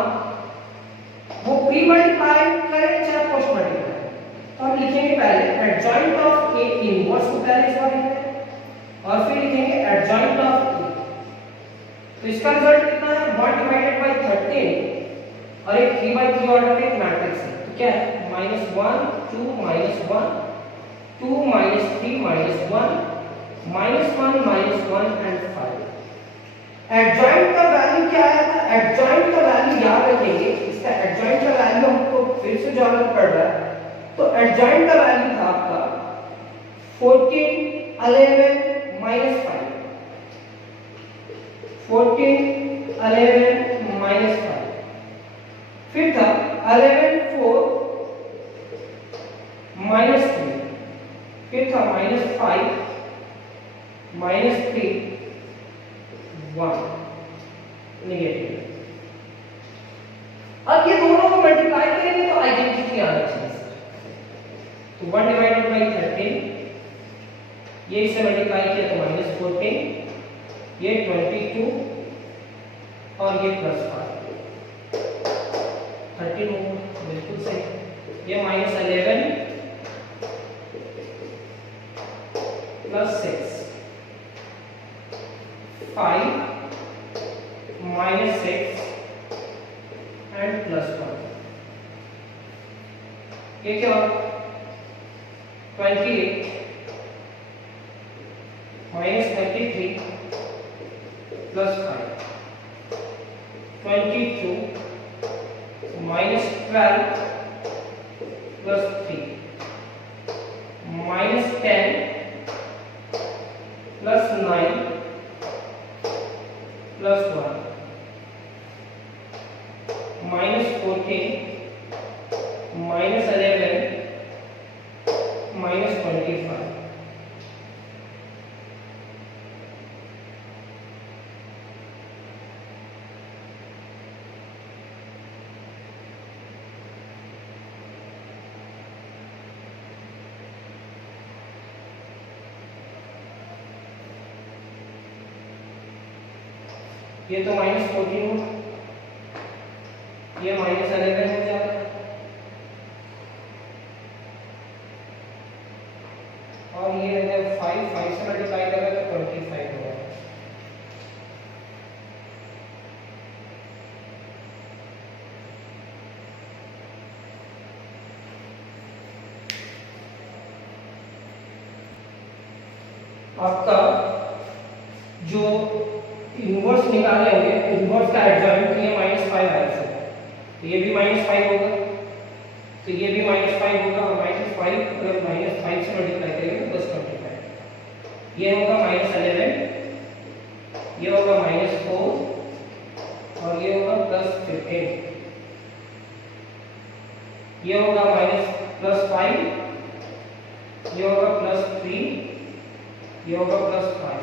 वो प्री मल्टीप्लाई करें चाहे पोस्ट मल्टीप्लाई, तो हम लिखेंगे पहले एडजॉइंट ऑफ A इनवर्स को पहले इस बार लिखेंगे और फिर लिखेंगे एडजॉइंट ऑफ A। तो इसका रिजल्ट कितना है, 1 डिवाइडेड बाई 13 और एक 3/3 ऑर्डर का एक मैट्रिक्स है, तो क्या है, -1 2 -1 2 -3 -1 -1 एंड 5। एडजॉइंट का वैल्यू क्या आया था, एडजॉइंट का वैल्यू याद रखेंगे, इसका एडजॉइंट का वैल्यू हमको फिर से जरूरत पड़ रहा है, तो एडजॉइंट का वैल्यू था आपका 14 11 -5, 14 11 -5, फिर था 11 4 -3, फिर था -5 -3 1 नेगेटिव। अब ये दोनों को मल्टीप्लाई करेंगे तो आइडेंटिटी आना चाहिए, तो 1 डिवाइडेड बाई 13, ये इसे मल्टीप्लाई किया तो -14, ये 22 और ये +5, 13 होगा, बिल्कुल सही। ये -11 +6 5 -6 एंड +1, ये क्या होगा, 28 -33 +5, 22 -12 +3, -10 +9 +1, -14 -11 -25। ये तो -14 हो, ये -11 हो जाएगा, और ये अगर 5 से मल्टीप्लाई करें तो 25 होगा। आपका जो इनवर्स निकाले होंगे, इनवर्स का एडजॉइंट ये -5 आया है, तो ये भी -5 होगा, तो ये भी -5 होगा, और -5 अगर -5 से मल्टीप्लाई करेंगे तो +25, ये होगा -11, ये होगा -4 और ये होगा +15। 15, ये होगा -+5, ये होगा +3, ये होगा +5।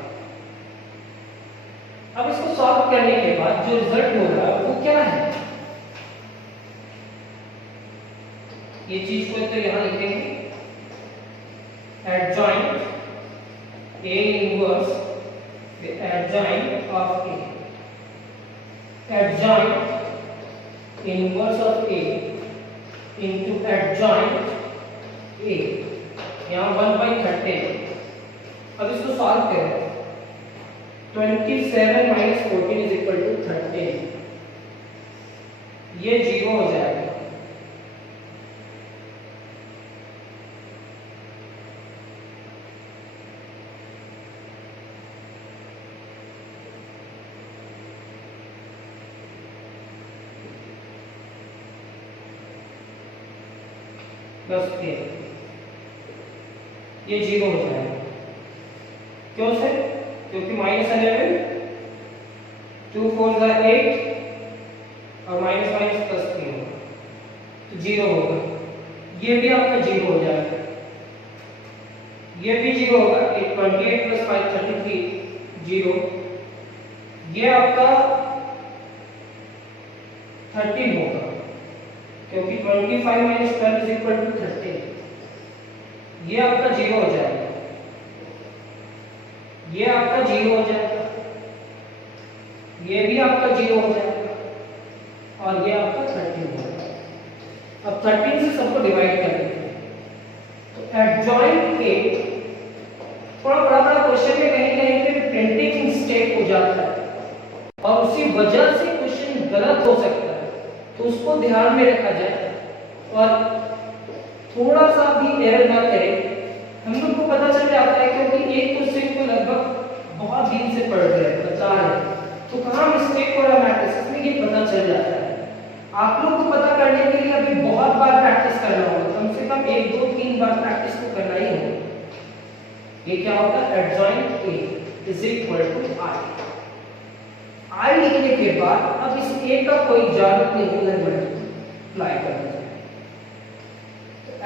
अब इसको सॉल्व करने के बाद जो रिजल्ट हो रहा है वो क्या है, ये चीज को तो यहां लिखेंगे adjoint A inverse the adjoint of A, adjoint inverse of A into adjoint A, यहाँ 1/13। अब इसको सॉल्व करें, 27 - 14 = 13, ये 0 हो जाएगा। +10, ये 0 हो जाएगा। क्यों से? क्योंकि -11, 2 4 8 और -+3 होगा तो 0 होगा। ये भी आपका 0 हो जाएगा, ये भी 0 होगा। 28 + 5 33, 0। ये आपका 13 होगा क्योंकि 25 - 12 = 13, ये आपका 0 हो जाएगा, ये आपका 0 हो जाएगा, ये भी आपका 0 हो जाएगा और ये आपका 13 हो जाएगा। अब 13 से सबको डिवाइड कर देते हैं तो एडजॉइंट के थोड़ा बड़ा क्वेश्चन में कहीं पे प्रिंटिंग मिस्टेक हो जाता है और उसी वजह से क्वेश्चन गलत हो सकता है, तो उसको ध्यान में रखा जाए और थोड़ा सा भी एरर ना करें। हम लोग को पता चल जाता है क्योंकि एक क्वेश्चन को लगभग बहुत दिन से पढ़ रहे हैं, बता रहे हैं, तो कहाँ मिस्टेक हो रहा है मैट्रिसेस में ये पता चल जाता है। आप लोग को पता करने के लिए अभी बहुत बार प्रैक्टिस करना होगा, कम से कम 1 2 3 बार प्रैक्टिस तो करना ही होगा। ये क्या होगा, एडजॉइंट A = I लिखने के बाद अब इस A का कोई जरूरत नहीं है मल्टीप्लाई करने की।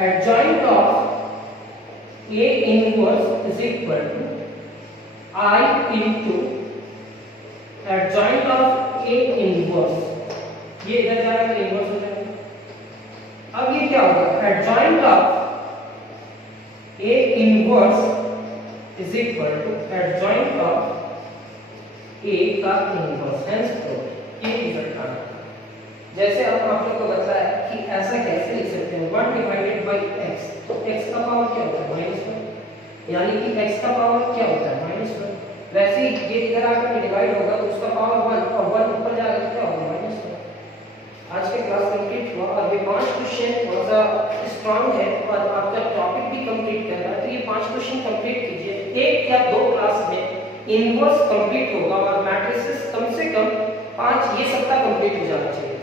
Adjoint of A inverse = I into adjoint of A inverse, ये इधर जाएगा तो इनवर्स हो जाएगा। अब ये क्या होगा, adjoint of A inverse = adjoint of A का इनवर्स, हेंस ये रिजल्ट आना। जैसे अब आप लोग को बताया कि ऐसा कैसे लिख सकते हैं, 1/x, तो x का पावर क्या होता है, -1, यानी कि x का पावर क्या होता है, -1। वैसे ही ये इधर आकर डिवाइड होगा तो उसका पावर 1 और 1 ऊपर जाएगा तो क्या होगा, -1। आज के क्लास कंप्लीट हुआ और ये 5 क्वेश्चन थोड़ा सा स्ट्रांग है और आपका टॉपिक भी कंप्लीट कर रहा है, तो ये 5 क्वेश्चन कंप्लीट कीजिए। 1 या 2 क्लास में इनवर्स कंप्लीट होगा और मैट्रिसेस कम से कम 5 ये सप्ताह कंप्लीट हो जाना चाहिए।